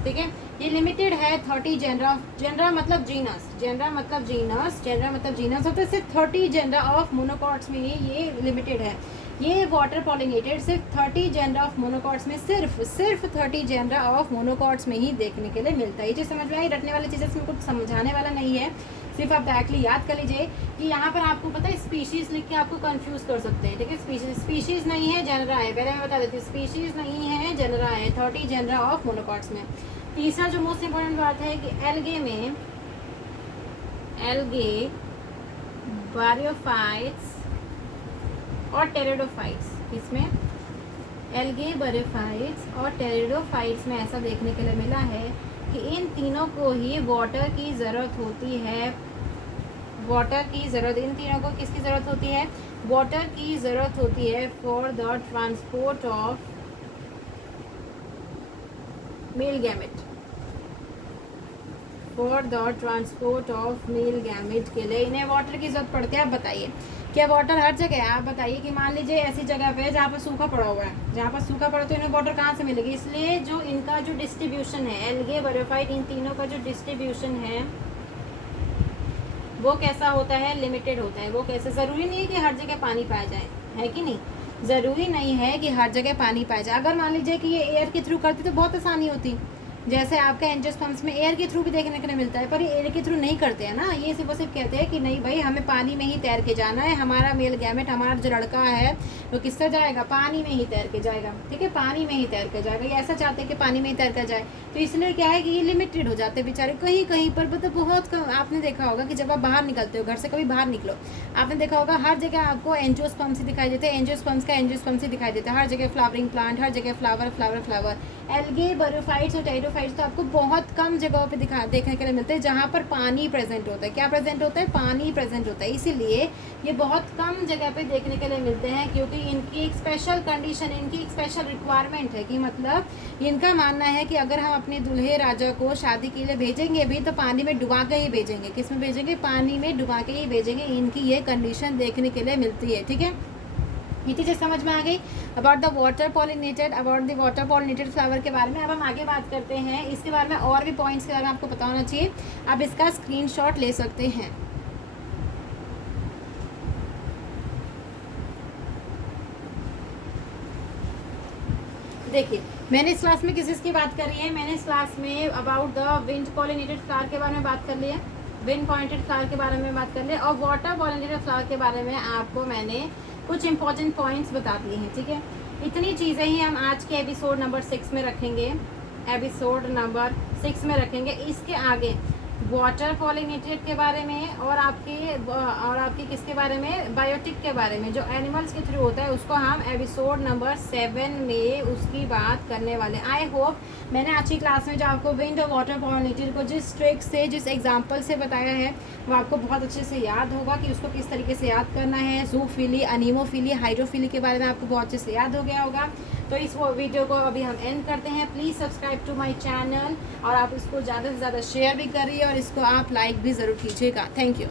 ठीक है, ये लिमिटेड है 30 जेनरा मतलब जीनस, जेनरा मतलब जीनस होता है। सिर्फ 30 जेनरा ऑफ मोनोकॉट्स में ये लिमिटेड है। ये वाटर पॉलिनेटेड सिर्फ 30 जेनरा ऑफ मोनोकॉट्स में, सिर्फ 30 जेनरा ऑफ मोनोकॉट्स में ही देखने के लिए मिलता है। ये चीज़ समझ में आई? रटने वाली चीज़ें इसमें कुछ समझाने वाला नहीं है, सिर्फ आप डायरेक्टली याद कर लीजिए कि यहाँ पर आपको पता है स्पीशीज़ लिख के आपको कंफ्यूज कर सकते हैं, ठीक है। स्पीशीज़ नहीं है, जेनरा है। पहले मैं बता देती हूँ, स्पीशीज़ नहीं है, जेनरा है, 30 जेनरा ऑफ मोनोकॉट्स में। तीसरा जो मोस्ट इंपॉर्टेंट बात है कि एल्गे बारियोफाइट्स और टेरिडोफाइट्स, इसमें एल्गे बारियोफाइट्स और टेरिडोफाइट्स में ऐसा देखने के लिए मिला है कि इन तीनों को ही वाटर की ज़रूरत होती है। वाटर की ज़रूरत, इन तीनों को किसकी ज़रूरत होती है? वाटर की ज़रूरत होती है for the transport of male gamete, for the transport of male gamete के लिए इन्हें वाटर की जरूरत पड़ती है। आप बताइए क्या वाटर हर जगह है? आप बताइए कि मान लीजिए ऐसी जगह पे जहाँ पर सूखा पड़ा हुआ है, जहाँ पर सूखा पड़ा तो इन्हें वाटर कहाँ से मिलेगी? इसलिए जो इनका जो डिस्ट्रीब्यूशन है, एल्गे, बयोफाइट, इन तीनों का जो डिस्ट्रीब्यूशन है वो कैसा होता है? लिमिटेड होता है। वो कैसे? ज़रूरी नहीं है कि हर जगह पानी पाया जाए, है कि नहीं? ज़रूरी नहीं है कि हर जगह पानी पाया जाए। अगर मान लीजिए कि ये एयर के थ्रू करती तो बहुत आसानी होती, जैसे आपका एंजियोस्पर्म्स में एयर के थ्रू भी देखने के लिए मिलता है, पर ये एयर के थ्रू नहीं करते हैं ना। ये सिर्फ सिर्फ कहते हैं कि नहीं भाई हमें पानी में ही तैर के जाना है, हमारा मेल गैमेट, हमारा जो लड़का है वो किससे जाएगा? पानी में ही तैर के जाएगा, ठीक है, पानी में ही तैर के जाएगा। ये ऐसा चाहते हैं कि पानी में ही तैर कर जाए, तो इसलिए क्या है कि ये लिमिटेड हो जाते हैं बेचारे। कहीं कहीं पर मतलब बहुत कम। आपने देखा होगा कि जब आप बाहर निकलते हो, घर से कभी बाहर निकलो, आपने देखा होगा हर जगह आपको एंजियोस्पर्म्स ही दिखाई देते हैं, एंजियोस्पर्म्स का एंजियोस्पर्म्स ही दिखाई देता है हर जगह। फ्लावरिंग प्लांट, हर जगह फ्लावर फ्लावर फ्लावर। एल्गे, बयोफाइट्स और टेरिडोफाइट्स तो आपको बहुत कम जगहों पे देखने के लिए मिलते हैं जहाँ पर पानी प्रेजेंट होता है। क्या प्रेजेंट होता है? पानी प्रेजेंट होता है। इसीलिए ये बहुत कम जगह पे देखने के लिए मिलते हैं, क्योंकि इनकी एक स्पेशल कंडीशन, इनकी एक स्पेशल रिक्वायरमेंट है कि मतलब इनका मानना है कि अगर हम अपने दूल्हे राजा को शादी के लिए भेजेंगे भी तो पानी में डुबा के ही भेजेंगे। किस में भेजेंगे? पानी में डुबा के ही भेजेंगे। इनकी ये कंडीशन देखने के लिए मिलती है, ठीक है। ये चीज़ें समझ में आ गई about the water pollinated, about the water pollinated flower के बारे में। अब हम आगे बात करते हैं इसके बारे में, और भी पॉइंट्स के बारे में आपको पता होना चाहिए। आप इसका स्क्रीनशॉट ले सकते हैं। देखिए मैंने इस क्लास में किस चीज़ की बात करी है? मैंने इस क्लास में about the wind pollinated flower के बारे में बात कर ली है, विंड पॉलिनेटेड फ्लावर के बारे में बात कर लिया, और वाटर पॉलिनेटेड फ्लावर के बारे में आपको मैंने कुछ इंपॉर्टेंट पॉइंट्स बता दिए हैं, ठीक है। इतनी चीज़ें ही हम आज के एपिसोड नंबर 6 में रखेंगे, एपिसोड नंबर 6 में रखेंगे। इसके आगे वाटर पॉलिनेटेड के बारे में और आपकी किसके बारे में? बायोटिक के बारे में, जो एनिमल्स के थ्रू होता है, उसको हम एपिसोड नंबर 7 में उसकी बात करने वाले। आई होप मैंने आज की क्लास में जो आपको विंड और वाटर पॉलिनेटेड को जिस ट्रिक से, जिस एग्जांपल से बताया है, वो आपको बहुत अच्छे से याद होगा कि उसको किस तरीके से याद करना है। जूफिली, अनीमोफिली, हाइड्रोफिली के बारे में आपको बहुत अच्छे से याद हो गया होगा। तो इस वीडियो को अभी हम एंड करते हैं। Please subscribe to my channel, और आप इसको ज़्यादा से ज़्यादा शेयर भी करिए और इसको आप लाइक भी ज़रूर कीजिएगा। Thank you.